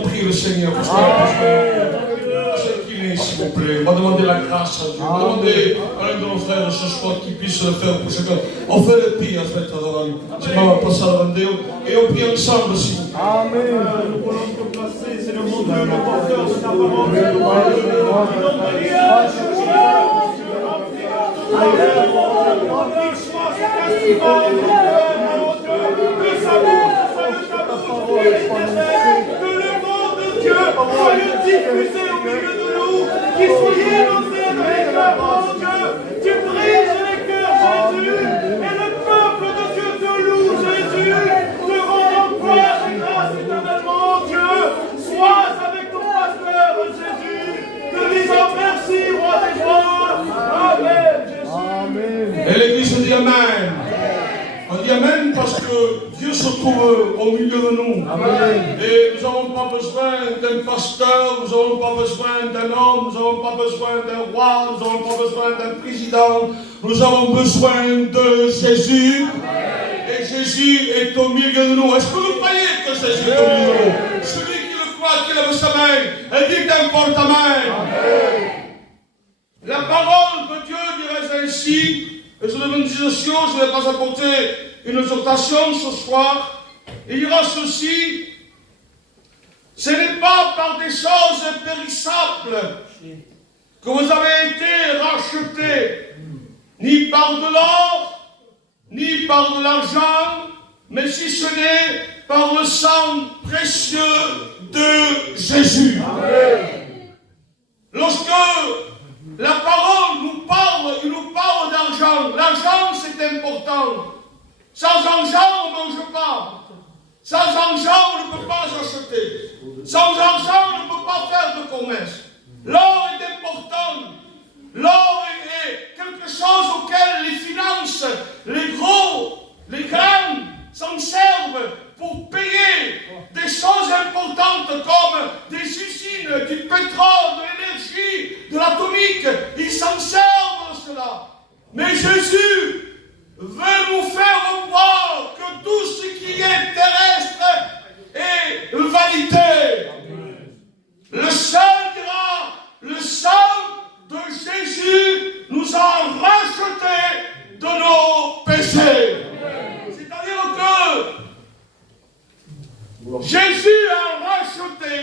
on prie le Seigneur. Parce qu'il est, s'il vous plaît. On va demander la grâce à Dieu. On va demander à un de nos frères ce soir qui puisse le faire pour chacun. On fait le pire, aspetta davanti. C'est pas passare davanti Dio. Et on prie ensemble, s'il vous plaît. Amen. Nous voulons te placer, Seigneur mon Dieu, le porteur de ta parole. Qu'il soit ce festival, mon Dieu, que sa bouche soit le tabou de l'éternel, que le nom de Dieu soit diffusé au milieu de nous, qu'il soit énoncé dans les cœurs, mon Dieu, tu brises les cœurs, Jésus, et le peuple de Dieu te loue, Jésus, te rend gloire et grâce éternellement, Dieu, sois avec ton pasteur, Jésus, te disant merci, roi des rois, Amen, Jésus. Et l'Église dit Amen. On dit Amen parce que Dieu se trouve au milieu de nous. Amen. Et nous n'avons pas besoin d'un pasteur, nous n'avons pas besoin d'un homme, nous n'avons pas besoin d'un roi, nous n'avons pas besoin d'un président. Nous avons besoin de Jésus. Amen. Et Jésus est au milieu de nous. Est-ce que vous croyez que Jésus est au milieu de nous? Celui qui le croit, qui lève sa main, et dit d'un fort Amen. La parole de Dieu dirait ainsi, et je devais une discussion, je ne vais pas apporter une exhortation ce soir. Il dira ceci: ce n'est pas par des choses périssables que vous avez été rachetés, ni par de l'or, ni par de l'argent, mais si ce n'est par le sang précieux de Jésus. Amen. Lorsque la parole nous parle, il nous parle d'argent. L'argent, c'est important. Sans argent, on ne mange pas. Sans argent, on ne peut pas acheter. Sans argent, on ne peut pas faire de commerce. L'or est important. L'or est quelque chose auquel les finances, les gros, les grands s'en servent pour payer des choses importantes comme des usines, du pétrole, de l'énergie, de l'atomique. Ils s'en servent de cela. Mais Jésus veut nous faire voir que tout ce qui est terrestre est vanité. Le sang dira, le sang de Jésus nous a rachetés de nos péchés. C'est-à-dire que Jésus a racheté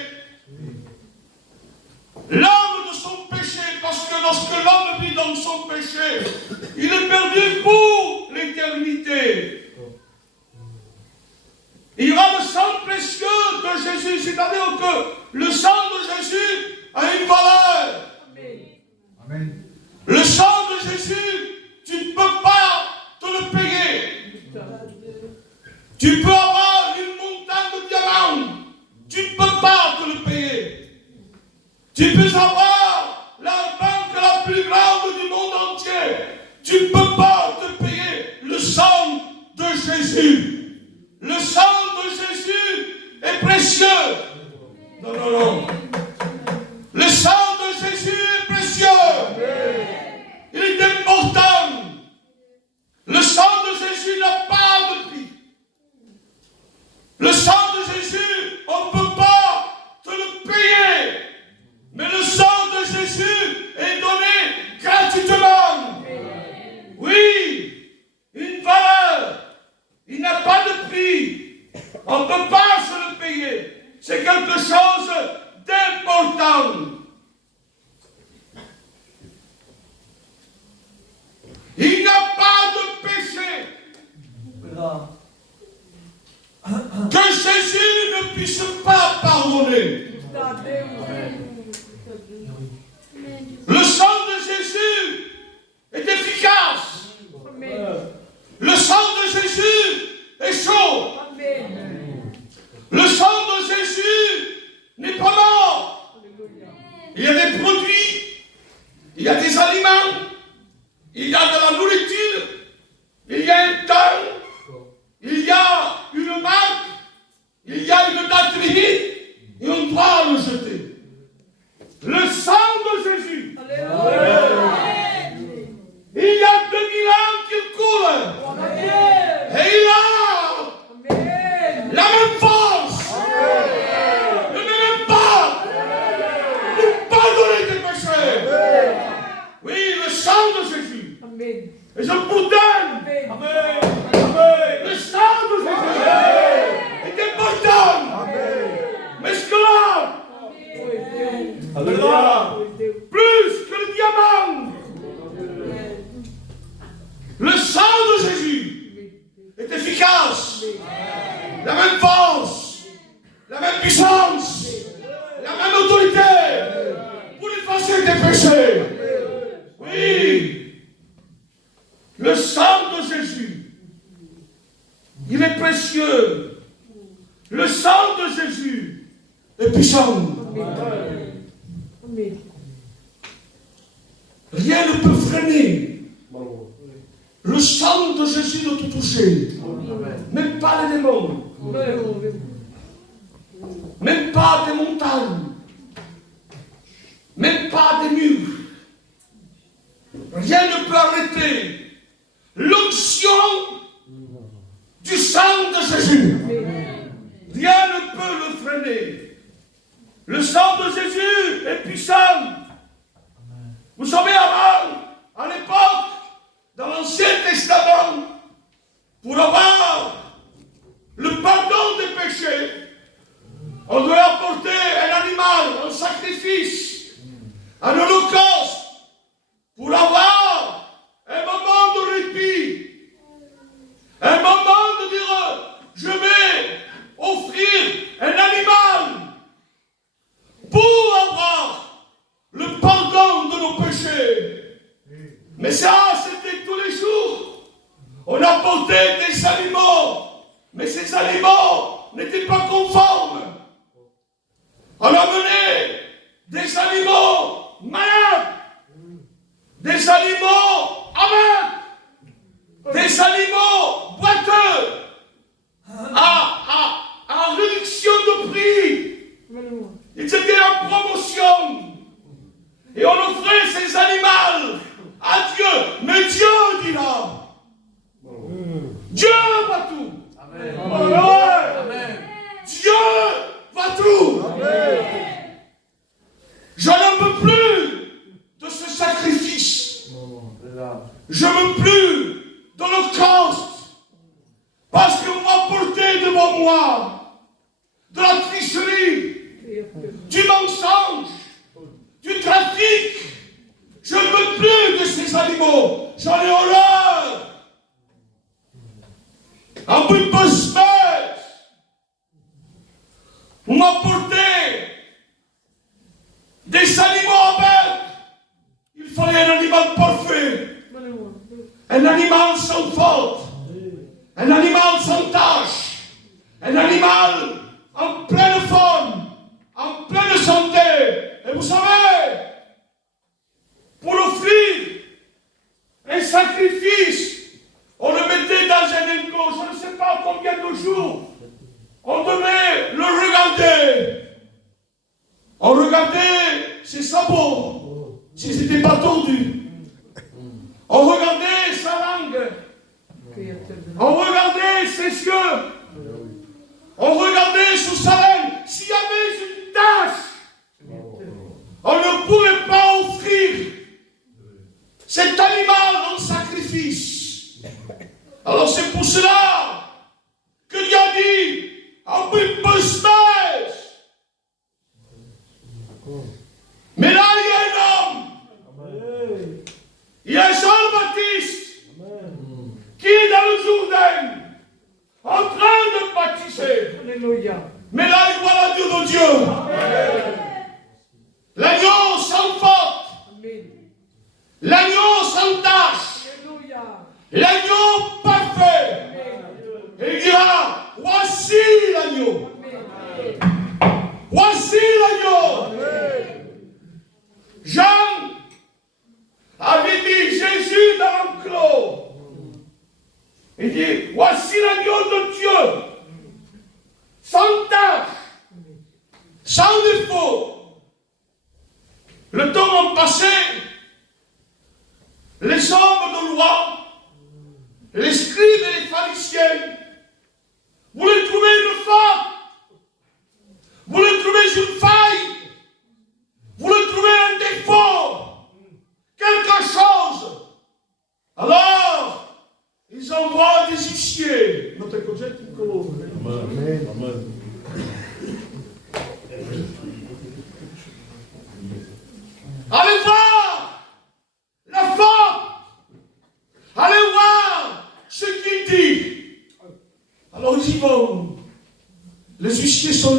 l'homme de son péché, parce que lorsque l'homme vit dans son péché, il est perdu pour l'éternité. Il y aura le sang précieux de Jésus, c'est-à-dire que le sang de Jésus a une valeur. Amen. Le sang de Jésus, tu ne peux pas te le payer. Tu peux avoir une montagne de diamants, tu ne peux pas te le payer. Tu peux avoir la banque la plus grande du monde entier, tu ne peux pas te payer le sang de Jésus. Le sang de Jésus est précieux. Non, non, non. Le sang de Jésus est précieux. Il est important. Le sang de Jésus n'a pas de prix. Le sang de Jésus, on ne peut pas te le payer. Mais le sang de Jésus est donné gratuitement. Oui, une valeur. Il n'a pas de prix. On ne peut pas se le payer. C'est quelque chose d'important. Il n'y a pas de péché que Jésus ne puisse pas pardonner. Le sang de Jésus est efficace. Le sang de Jésus est chaud. Le sang de Jésus n'est pas mort. Il y a des produits, il y a des aliments, il y a de la nourriture, il y a un temps, il y a une marque, il y a une date limite, et on doit le jeter. Le sang de Jésus. Il y a 2000 ans qu'il coule. Et il a la même force, le même Alléluia. Plus que le diamant. Le sang de Jésus est efficace. La même force, la même puissance, la même autorité pour effacer tes péchés. Oui. Le sang de Jésus, il est précieux. Le sang de Jésus est puissant. Rien ne peut freiner le sang de Jésus de tout toucher. Même pas les démons. Même pas des montagnes. Même pas des murs. Rien ne peut arrêter l'onction du sang de Jésus. Rien ne peut le freiner. Le sang de Jésus est puissant. Vous savez, avant, à l'époque, dans l'Ancien Testament, pour avoir le pardon des péchés, on doit apporter un animal, un sacrifice, un holocauste, pour avoir un moment de répit, un moment de dire, je vais offrir un animal pour avoir le pardon de nos péchés. Mais ça, c'était tous les jours. On apportait des animaux, mais ces animaux n'étaient pas conformes. On amenait des animaux malades, des animaux aveugles, des animaux boiteux, à réduction de prix. Ils étaient en promotion. Et on offrait ces animaux à Dieu. Mais Dieu dit là. Dieu va tout. Amen. Amen. Dieu va tout. Amen. Je n'en veux plus de ce sacrifice. Je ne veux plus d'holocauste. Parce que vous m'apportez devant moi de la tricherie, du mensonge, du trafic. Je ne veux plus de ces animaux. J'en ai horreur. Un peu de semaine, vous m'apportez des animaux aveugles. Il fallait un animal parfait. Un animal sans faute. Un animal sans tache. Un animal en pleine forme. En pleine santé. Et vous savez, pour offrir un sacrifice, on le mettait dans un lingot, je ne sais pas combien de jours. On devait le regarder. On regardait ses sabots, s'ils n'étaient pas tordus. On regardait sa langue. On regardait ses yeux. On regardait sous sa laine. S'il y avait une tache, on ne pouvait pas offrir cet animal en sacrifice. Alors c'est pour cela que Dieu a dit, en but mais là il y a un homme, il y a Jean-Baptiste qui est dans le Jourdain en train de baptiser. Alléluia. Mais là il voit l'agneau de Dieu. L'agneau sans faute. L'agneau sans tache. L'agneau parfait. Et il dira, voici l'agneau. Voici l'agneau. Jean avait mis Jésus dans l'enclos. Il dit, voici l'agneau de Dieu. Sans tache. Sans défaut. Le temps a passé. Les hommes de loi, les scribes et les pharisiens, voulaient trouver une faute, voulaient trouver une faille, voulaient trouver un défaut, quelque chose. Alors, ils envoient des huissiers. Notre côté, Amen.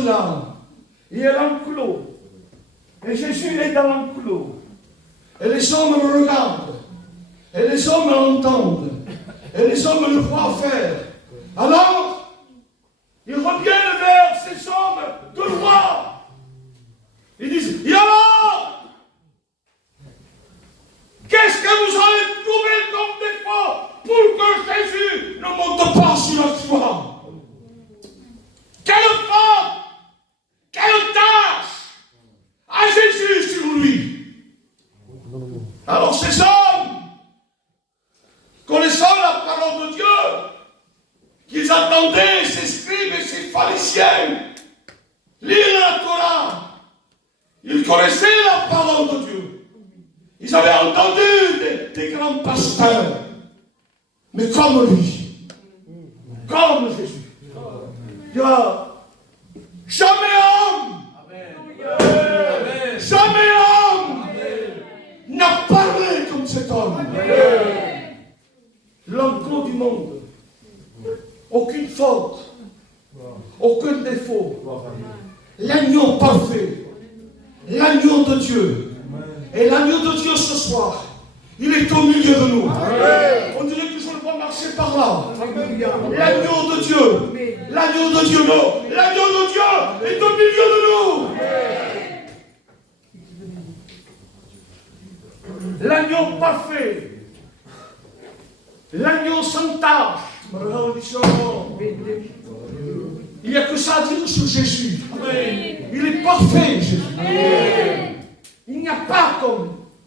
là. Il est l'enclos. Et Jésus est dans l'enclos. Et les hommes le regardent. Et les hommes l'entendent. Et les hommes le voient faire. Alors, ils reviennent vers ces hommes de loi. Ils disent, et alors, qu'est-ce que vous avez trouvé comme défaut pour que Jésus ne monte pas sur la croix? Quelle faute, quelle tâche a Jésus sur lui? Alors ces hommes, connaissant la parole de Dieu, qu'ils attendaient, ces scribes et ces pharisiens, lire la Torah, ils connaissaient la parole de Dieu. Ils avaient entendu des grands pasteurs. Mais comme lui, comme Jésus, il y a jamais homme, jamais homme n'a parlé comme cet homme. L'enclos du monde, aucune faute, aucun défaut, l'agneau parfait, l'agneau de Dieu. Et l'agneau de Dieu ce soir, il est au milieu de nous. On dirait que je le vois marcher par là. L'agneau de Dieu, l'agneau de Dieu, non, l'agneau de Dieu est au milieu de nous. L'agneau parfait, l'agneau sans tache. Il n'y a que ça à dire sur Jésus. Il est parfait, Jésus. Il n'y a pas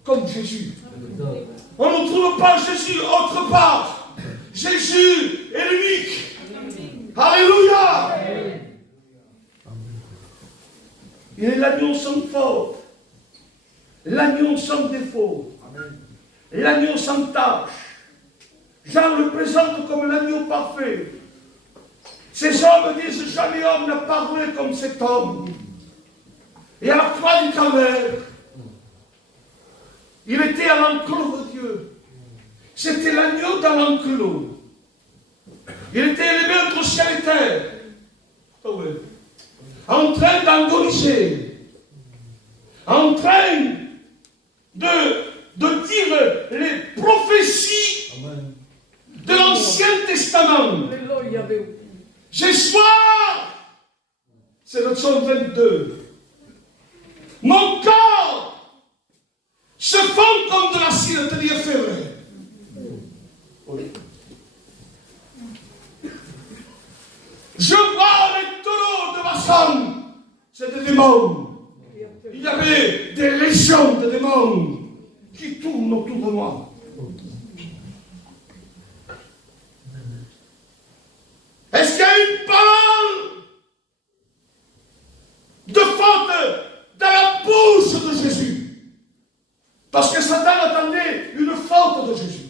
comme Jésus. On ne trouve pas Jésus autre part. Jésus est l'unique. Alléluia. Il est l'agneau sans faute, l'agneau sans défaut, l'agneau sans tâche. Jean le présente comme l'agneau parfait. Ces hommes disent, jamais homme n'a parlé comme cet homme. Et à la croix du Calvaire, il était à l'enclos de Dieu. C'était l'agneau dans l'enclos. Il était élevé entre ciel et terre. Oh oui. En train d'agoniser. En train de dire les prophéties de l'Ancien Testament. Ce soir, c'est le psaume 22. Mon corps se fond comme de la cire, c'est-à-dire février. Je vois les taureaux de Bassan, c'est des démons. Il y avait des légions de démons qui tournent autour de moi. Est-ce qu'il y a une parole de faute dans la bouche de Jésus? Parce que Satan attendait une faute de Jésus.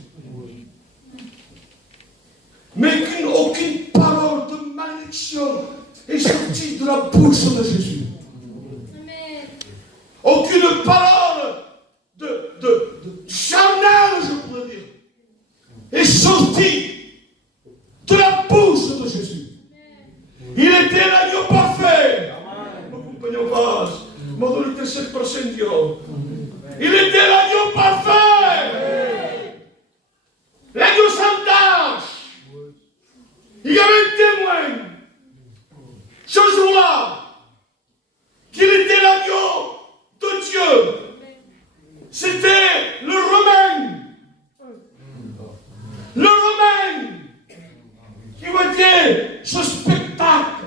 Mais aucune parole de malédiction est sortie de la bouche de Jésus. Aucune parole de charnel, je pourrais dire, est sortie de la bouche de Jésus. Il était l'agneau parfait. Mon compagnon passe. Modulite 7%. Il était l'agneau parfait. L'agneau sans tâche. Il y avait un témoin ce jour-là qu'il était l'agneau de Dieu. C'était le Romain. Le Romain qui voyait ce spectacle.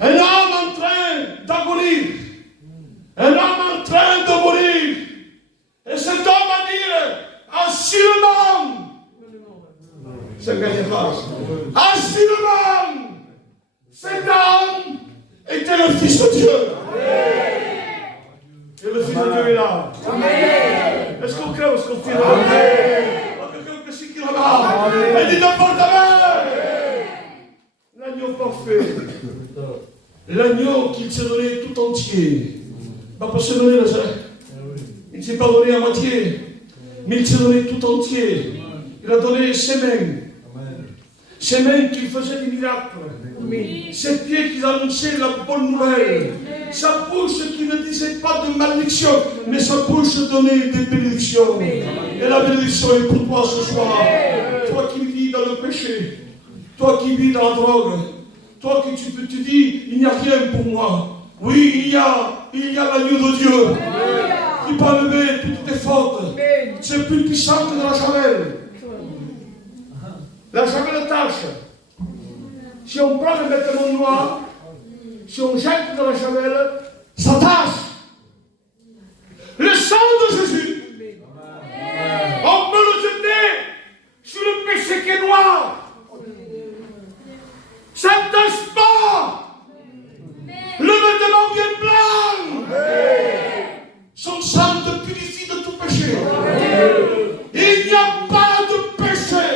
Un homme en train d'agonie. Un homme en train de mourir. Et cet homme a dit, assurément, c'est gagné face. Assurément, cet homme était le Fils de Dieu. Et le Fils de Dieu est là. Est-ce qu'on crée ou est-ce qu'on tire? Quelqu'un que c'est qui là-bas. Et dit n'importe l'agneau parfait. L'agneau qu'il s'est donné tout entier. Pas pour se donner la chair. Il ne s'est pas donné à moitié. Mais il s'est donné tout entier. Il a donné ses mains. Ses mains qui faisaient des miracles. Ses pieds qui annonçaient la bonne nouvelle. Sa bouche qui ne disait pas de malédiction, mais sa bouche donnait des bénédictions. Et la bénédiction est pour toi ce soir. Toi qui vis dans le péché, toi qui vis dans la drogue, toi qui tu dis, il n'y a rien pour moi. Oui, il y a l'agneau de Dieu qui peut enlever toutes tes fautes. C'est plus puissant que de la javel. La javel tâche. Si on prend le vêtement noir, si on jette dans la javel, ça tâche. Le sang de Jésus, on peut le jeter sur le péché qui est noir. Ça ne tâche pas. Le vêtement vient blanc. Son sang te purifie de tout péché. Il n'y a pas de péché.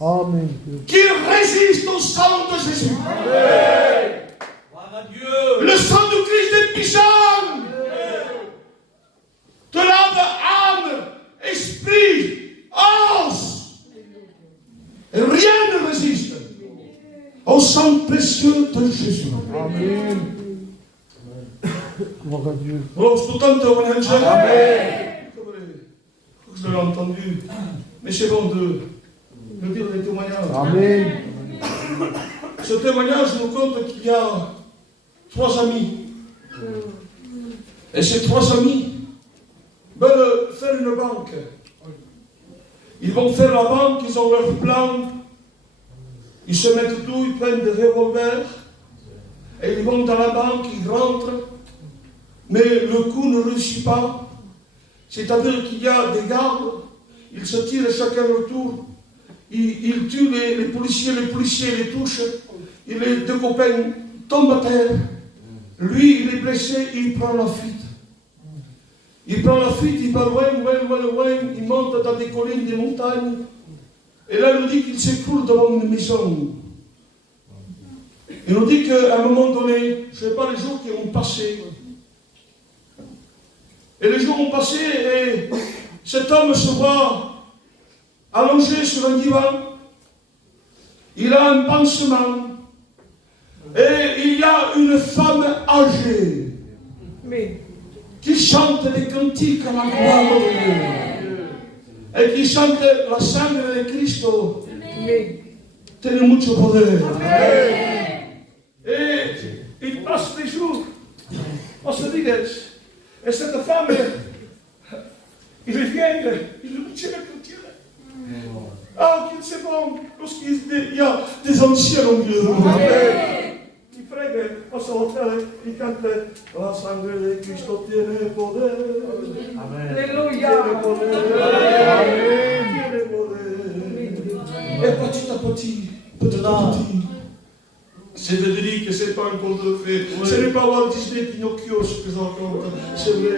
Amen. Qui résiste au sang de Jésus. Le sang de Christ est puissant. Te lave âme, esprit, os. Et rien ne résiste au sang précieux de Jésus. Amen. Gloire à Dieu. Amen. Je l'ai entendu. Mais c'est bon de dire les témoignages. Amen. Ce témoignage nous compte qu'il y a 3 amis. Et ces 3 amis veulent faire une banque. Ils vont faire la banque, ils ont leur plan. Ils se mettent tout, ils prennent des revolvers. Et ils vont dans la banque, ils rentrent. Mais le coup ne réussit pas. C'est-à-dire qu'il y a des gardes. Ils se tirent chacun leur tour. Ils tuent les policiers les touchent. Et les 2 copains tombent à terre. Lui, il est blessé, il prend la fuite. Il prend la fuite, il va loin, il monte dans des collines, des montagnes. Et là, il nous dit qu'il s'écroule devant une maison. Il nous dit qu'à un moment donné, je ne sais pas les jours qui ont passé. Et les jours ont passé et cet homme se voit allongé sur un divan. Il a un pansement. Et il y a une femme âgée qui chante des cantiques à la gloire de Dieu. Et qui chante la sangre de Cristo. Tiene mucho poder. Et il passe les jours. Rodriguez. Et cette femme, il vient, il lui tire le tir. Ah, qu'il c'est bon, lorsqu'il y a des anciens au milieu de nous. Il prega, posso voltare, il canta, la sangue de Cristo tiene poder. Alléluia. Tiene poder. Tiene poder. Et petit à petit, c'est de dire que ce n'est pas un conte de fées. Ce n'est pas Walt Disney, Pinocchio, ce que j'en compte. C'est vrai.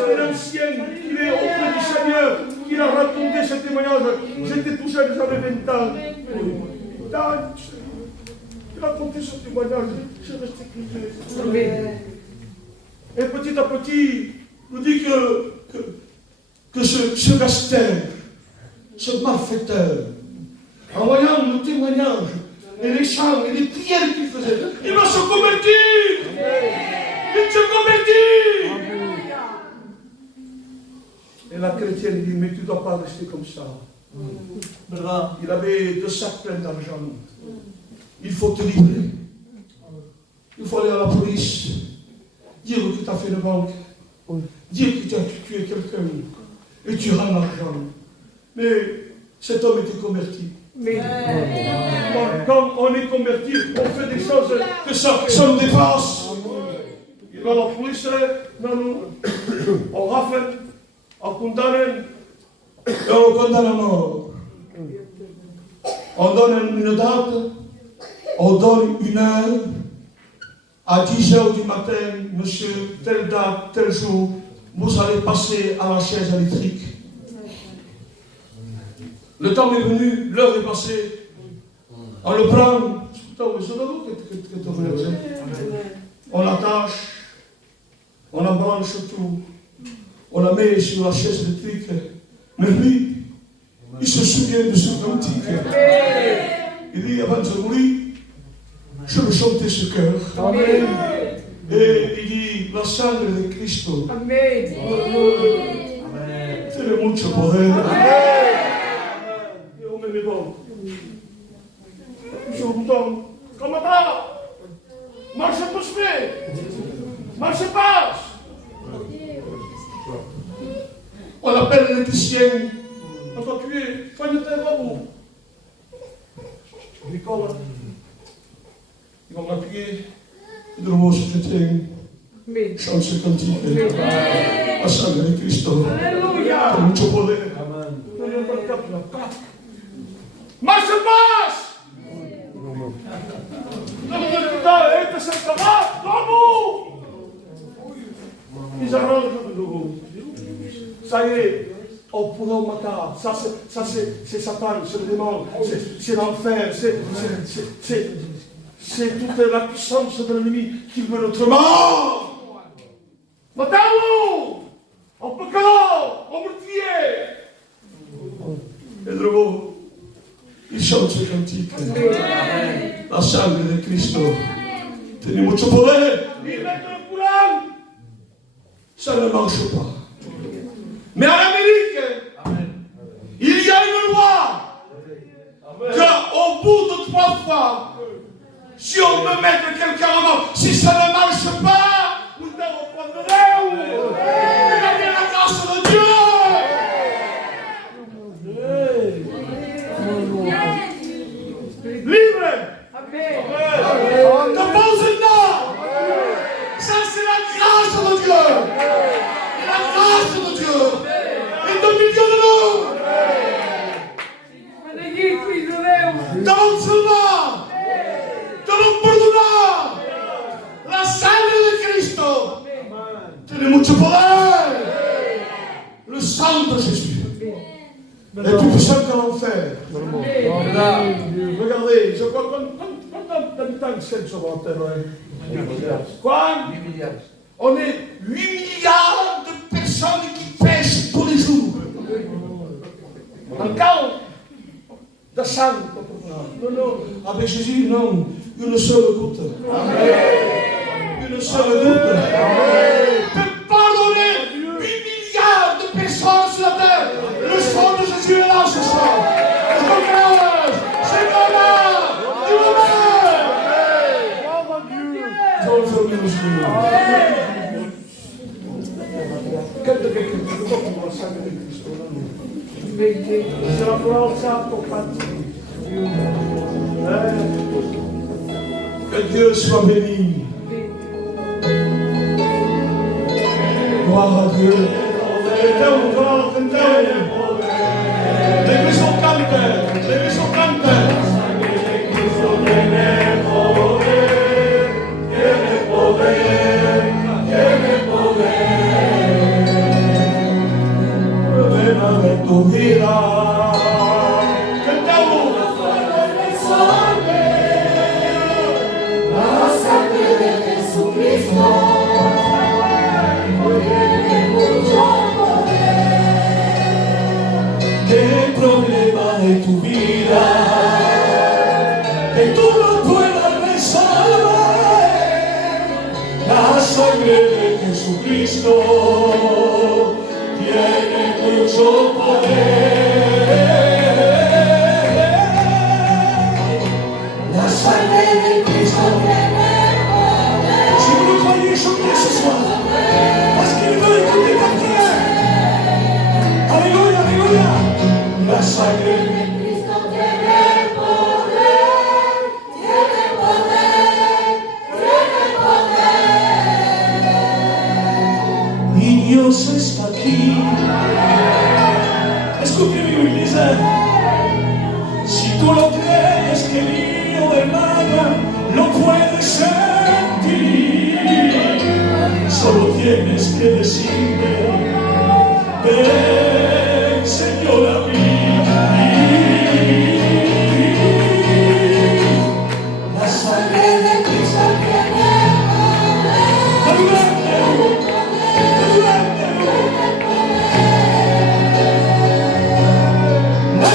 C'est l'ancien qui est auprès du Seigneur, qui a raconté ce témoignage. J'étais tout jeune, j'avais 20 ans. Il a raconté ce témoignage. Je restais écouté. Et petit à petit, nous dit que ce Gaston, ce malfaiteur, en voyant le témoignage et les chants et les prières qu'il faisait, il va se convertir. Il se convertit. Et la chrétienne dit, mais tu ne dois pas rester comme ça. Il avait 2 sacs pleins d'argent. Il faut te livrer. Il faut aller à la police. Dire que tu as fait une banque. Dire que tu as tué quelqu'un. Et tu rends l'argent. Mais cet homme était converti. Quand on est converti, on fait des choses que ça nous dépasse. Il va à la police, on rafle, on condamne, et on le condamne à mort. On donne une date, on donne une heure. À 10h du matin, monsieur, telle date, tel jour, vous allez passer à la chaise électrique. Le temps est venu, l'heure est passée. On le prend. On l'attache. On la branche tout. On la met sur la chaise électrique. Mais lui, il se souvient de ce cantique. Il dit, avant de mourir, je veux chanter ce cœur. Et il dit, la sangre de Christ. Tiene mucho poder. Io me ne vado. Je vous donne. Comment ça? Marche pas, marche pas. On appelle les Christiens. On va tuer. Fais de tes babous. Nicolas. Ils vont m'appuyer. De nuevo se chrétien. Chante ce cantique. La sangre de Christ. Tiene mucho poder. Marche pas. Ils arrangent de nouveau. Ça y est, on pourra au matin. Ça c'est Satan, c'est le démon, c'est l'enfer, c'est toute la puissance de l'ennemi qui veut notre mort. Matamos! On peut que on peut tuer. Et de nouveau, il chante ce cantique. La sangre de Christ. Tiene mucho poder. Ils mettent le courant. Ça ne marche pas. Mais en Amérique, il y a une loi qu'au bout de 3 fois, si on veut mettre quelqu'un en mort, si ça ne marche pas, nous devons prendre regardez la grâce de Dieu. Libre. De bons et non. Ça c'est la grâce de Dieu. La grâce de Dieu est au milieu de nous. Davant seulement de nous pardonner. La sangre de Christ tiene mucho poder. Le sang de Jésus est plus puissant que l'enfer. Regardez, je crois combien d'habitants sont sur la terre. Quoi? 8 milliards. On est 8 milliards de personnes qui pêchent tous les jours. Encore de sang. Non. Avec Jésus, non. Une seule goutte. Une seule goutte. Peut pardonner 8 milliards de personnes sur la terre. Le sang de Jésus est là ce soir. C'est là. C'est la forza pour partir. Que Dieu soit béni. Gloire à Dieu. Les maisons cantent. Tu vida. Cantamos. La sangre de Jesucristo tiene mucho poder. ¿Qué problema de tu vida que tú no puedas resolver? La sangre de Jesucristo tiene mucho poder. La sangre de Cristo tiene poder. Si vous le croyez, chantez ce soir, parce qu'il veut écouter ta prière. Alléluia, alléluia. La sangre de Cristo tiene poder, tiene poder, tiene poder. y Dios está aquí. Escúcheme, iglesia. Si tú lo crees, querido hermano, lo puedes sentir. Solo tienes que decirme, ven, Señor, a mí. La sangre de Cristo tiene poder. La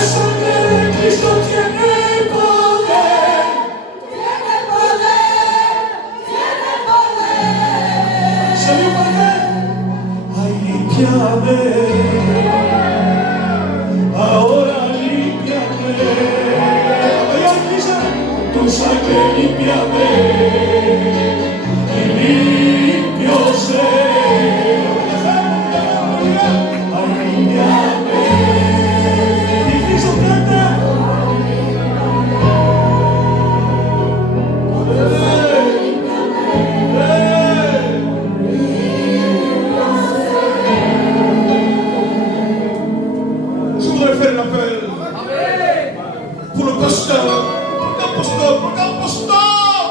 limpiame. Ahora limpiame. Tu sangre limpiame. Y limpio ser. Limpiame. Y Cristo canta. Je voudrais faire l'appel pour le pasteur, pour qu'un pasteur,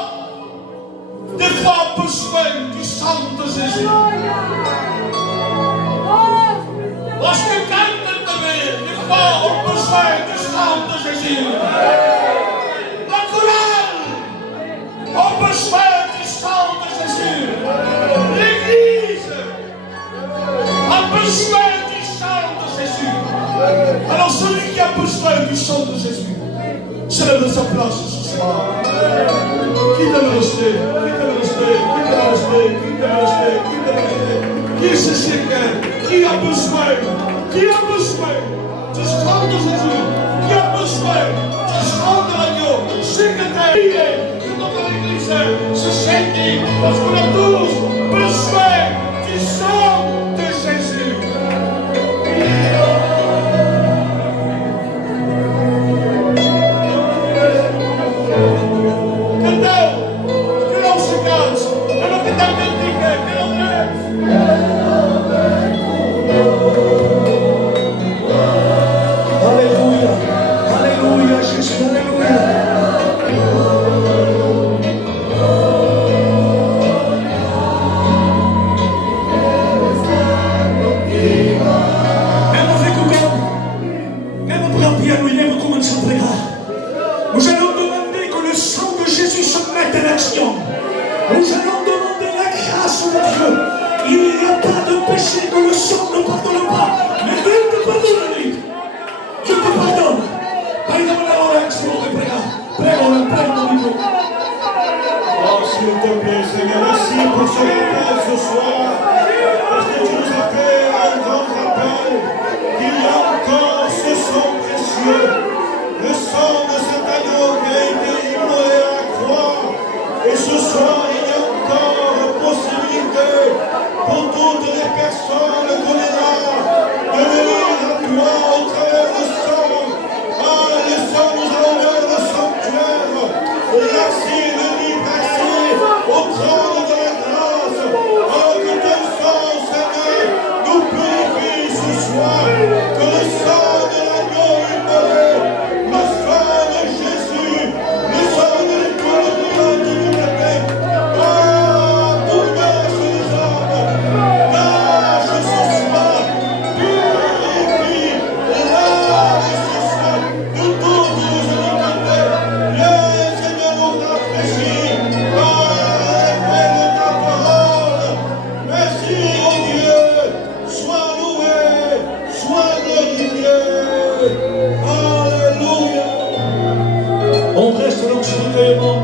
des fois un peu soin du sang de Jésus. Lorsque quelqu'un de des fois on a besoin du sang de Jésus. La chorale a besoin du sang de Jésus. L'église a besoin du sang de Jésus. Alors celui qui a besoin du sang de Jésus, se lève de sa place ce soir. Qui peut le rester? Qui est ce Seigneur? Qui a besoin du sang de Jésus? Qui a besoin du sang de l'agneau? Secrétaire, que notre église se saisit parce qu'on a tous besoin du sang de Jésus. Alléluia, Alléluia, Jésus, Alléluia. Même pour un piano, il aime comment ça priera. Nous allons demander que le sang de Jésus se mette en action. Nous allons demander la grâce de Dieu. Il n'y a pas de péché que le sang ne pardonne pas. Mais Dieu te pardonne. Dieu te pardonne. Pardonne la orazione, prega. Prego, prego. Oh, s'il te plaît, Seigneur, merci pour ce rappel ce soir. Parce que tu nous as fait un grand rappel qu'il y a encore ce sang précieux. Le sang de cet agneau qui a été immolé à la croix. Et ce soir, il y a encore possibilité pour toutes les personnes qu'on est là de venir à toi au travers du sang. Ah, le sang, nous allons vers le sanctuaire. Merci, Denis, merci au trône de la grâce. Oh, que ton sang, Seigneur, nous purifie ce soir. Que le sang de l'agneau immolé, le sang de Jésus, le sang de l'étoile de l'humanité. Ah, bouleverse les âmes. Lâche ce soir, purifie, lâche ce soir de toutes les iniquités. Le Seigneur nous rafraîchit par l'effet de ta parole. Merci, oh Dieu, sois loué, sois glorifié. Alléluia. On reste dans ce recueillement.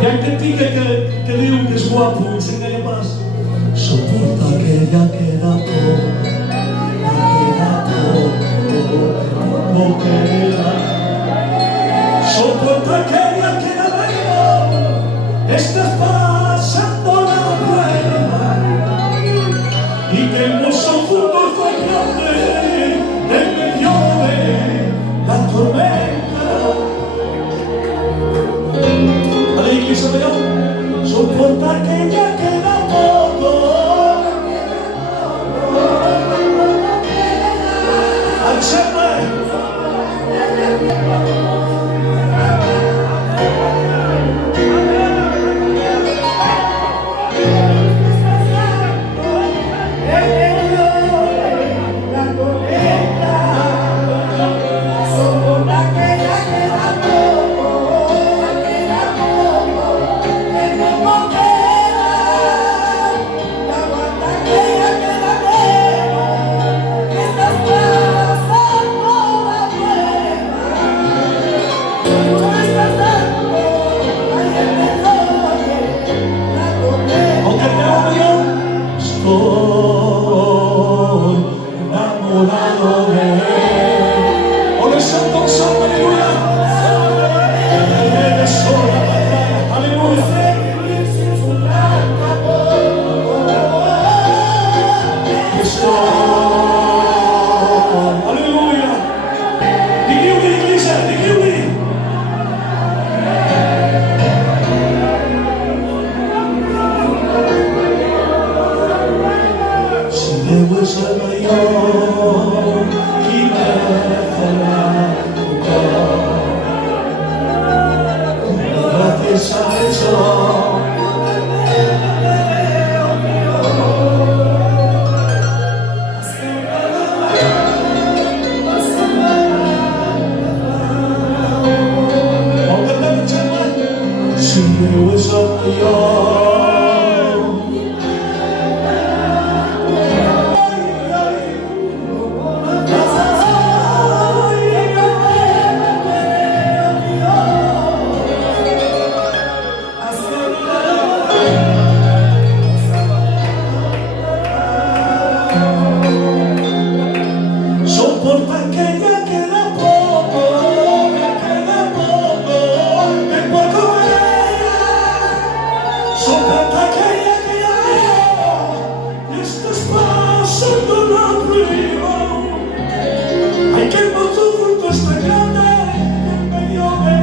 Il y a quelqu'un qui dit une joie pour enseigner les bases. Soporta que ya queda poco, ya queda On le chante ensemble, alléluia. Alléluia. Alléluia. Digli oui, Église, digli oui. Si there was a lion qui m'appelait encore, on va faire sa raison. Si there was a lion, soporta que ya queda poco, que poco soporta que ya, estás pasando la prueba. Hay que tu fruto está grande en medio de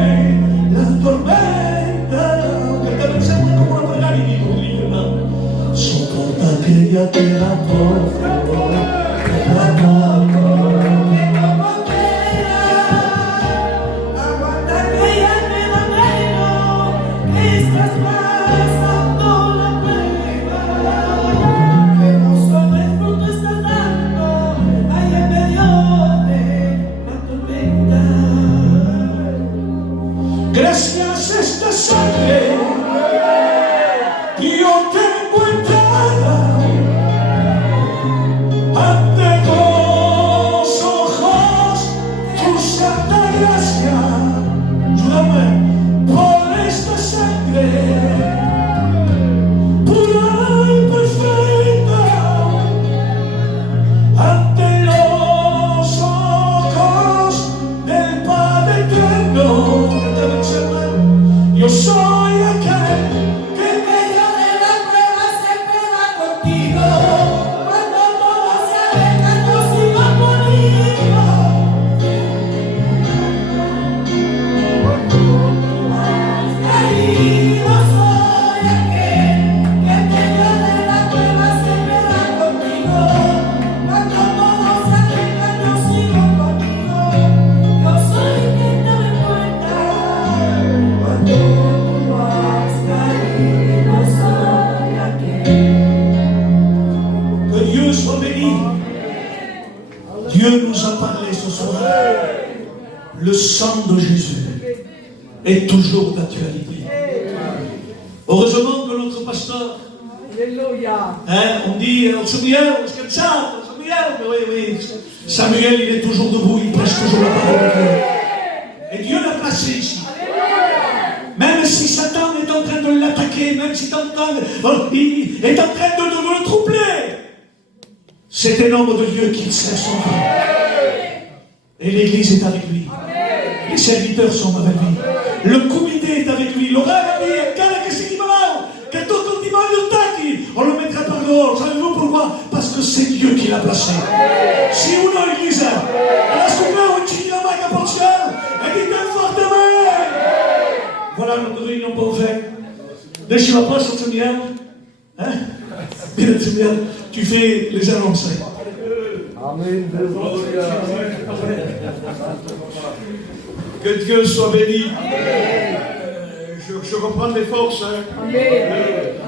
la tormenta. Que te pensemos como apagar y digo, soporta que ya queda poco, queda poco. Aguanta que ya queda menos, que estás pasando la prueba, que gozo del fruto estás dando, ahí en medio de la tormenta. Gracias a esta sangre que yo tengo entrada ante los ojos tu santa gracia. Ayúdame por esta sangre pura y perfecta ante los ojos del Padre eterno. Yo soy aquel que En medio de la prueba siempre va contigo, cuando todos se alejan yo sigo conmigo. Caído soy aquel que en medio de la prueba siempre va contigo, cuando todos se alejan yo sigo conmigo. Yo soy quien te doy cuenta, cuando tú has caído soy aquel. Que Dieu soit béni. Dieu nous a parlé ce soir. Le sang de Jésus est toujours d'actualité. Heureusement que notre pasteur, Alléluia. on dit Samuel, oui, Samuel, il est toujours debout, il prêche toujours la parole de Dieu. Et Dieu l'a placé ici. Même si Satan est en train de l'attaquer, même si il est en train de le troubler, c'est un homme de Dieu qui sait son nom. Et l'Église est avec lui. Les serviteurs sont avec lui. Le comité est avec lui. L'oreille, que si ti malade, que tutto ti aiutati, on le mettra par dehors. Savez-vous pourquoi? Parce que c'est Dieu qui l'a placé. Si uno l'Église, la scouvert un cignama che portiamo, e dite fortement. Voilà notre réunion pour faire. Laisse la place au Seigneur. Hein? Bien, Seigneur, tu fais les annonces. Amen. Que Dieu soit béni. Je reprends les forces.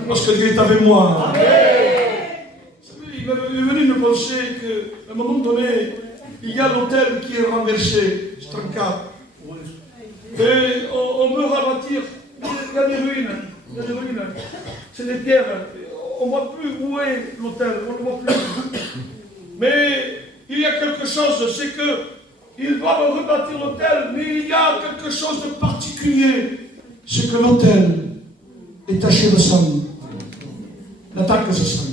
Parce que Dieu est avec moi. Il est venu me penser qu'à un moment donné, il y a l'autel qui est renversé. C'est un cas. Et on veut rebâtir. Il y a des ruines. C'est des pierres. On ne voit plus où est l'autel. On ne le voit plus. Mais il y a quelque chose, c'est qu'ils doivent rebâtir l'autel, mais il y a quelque chose de particulier. C'est que l'autel est taché de sang. L'attaque de sang.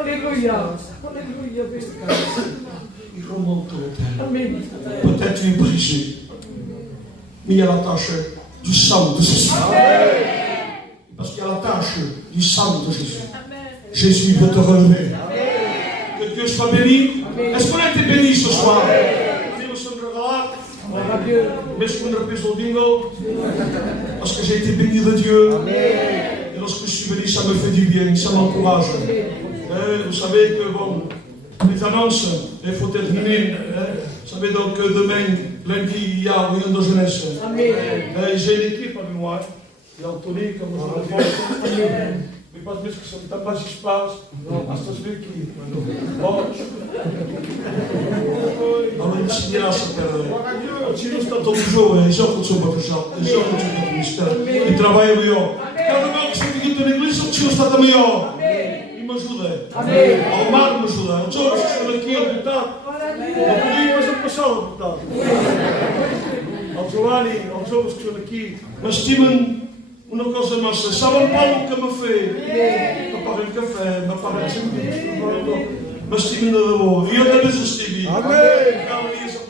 Alléluia. Alléluia, beste Karel. Il remonte l'autel. Amen. Peut-être tu es brisé. Mais il y a la tâche du sang de Jésus. Parce qu'il y a la tâche du sang de Jésus. Jésus veut te relever. Que Dieu soit béni. Est-ce qu'on a été béni ce soir? Parce que j'ai été béni de Dieu. Et lorsque je suis venu, ça me fait du bien, ça m'encourage. Vous savez que bon, les annonces, il faut terminer. Vous savez donc que demain, lundi, il y a une réunion de jeunesse. J'ai une équipe avec moi. Il y a Anthony, comme vous le faites. Mais pas de que ça ne pas ce qui se passe. Ale nic nie raz ci już tam to dużo, i żołku co potrzeba, i żołku co potrzeba, i trabalham eu. Cada vez que se diga na igreja, o Senhor está também ó. E me ajuda. Ao mar me ajuda. Os outros que estão aqui a lutar, não podia mais a passar a lutar. Ao Giovanni, aos outros que estão aqui, mas tinham uma coisa nossa. Sabem Paulo que me fez? Me paga café, me paga sempre. Mas tinha nada bom. E eu também estive. Amém.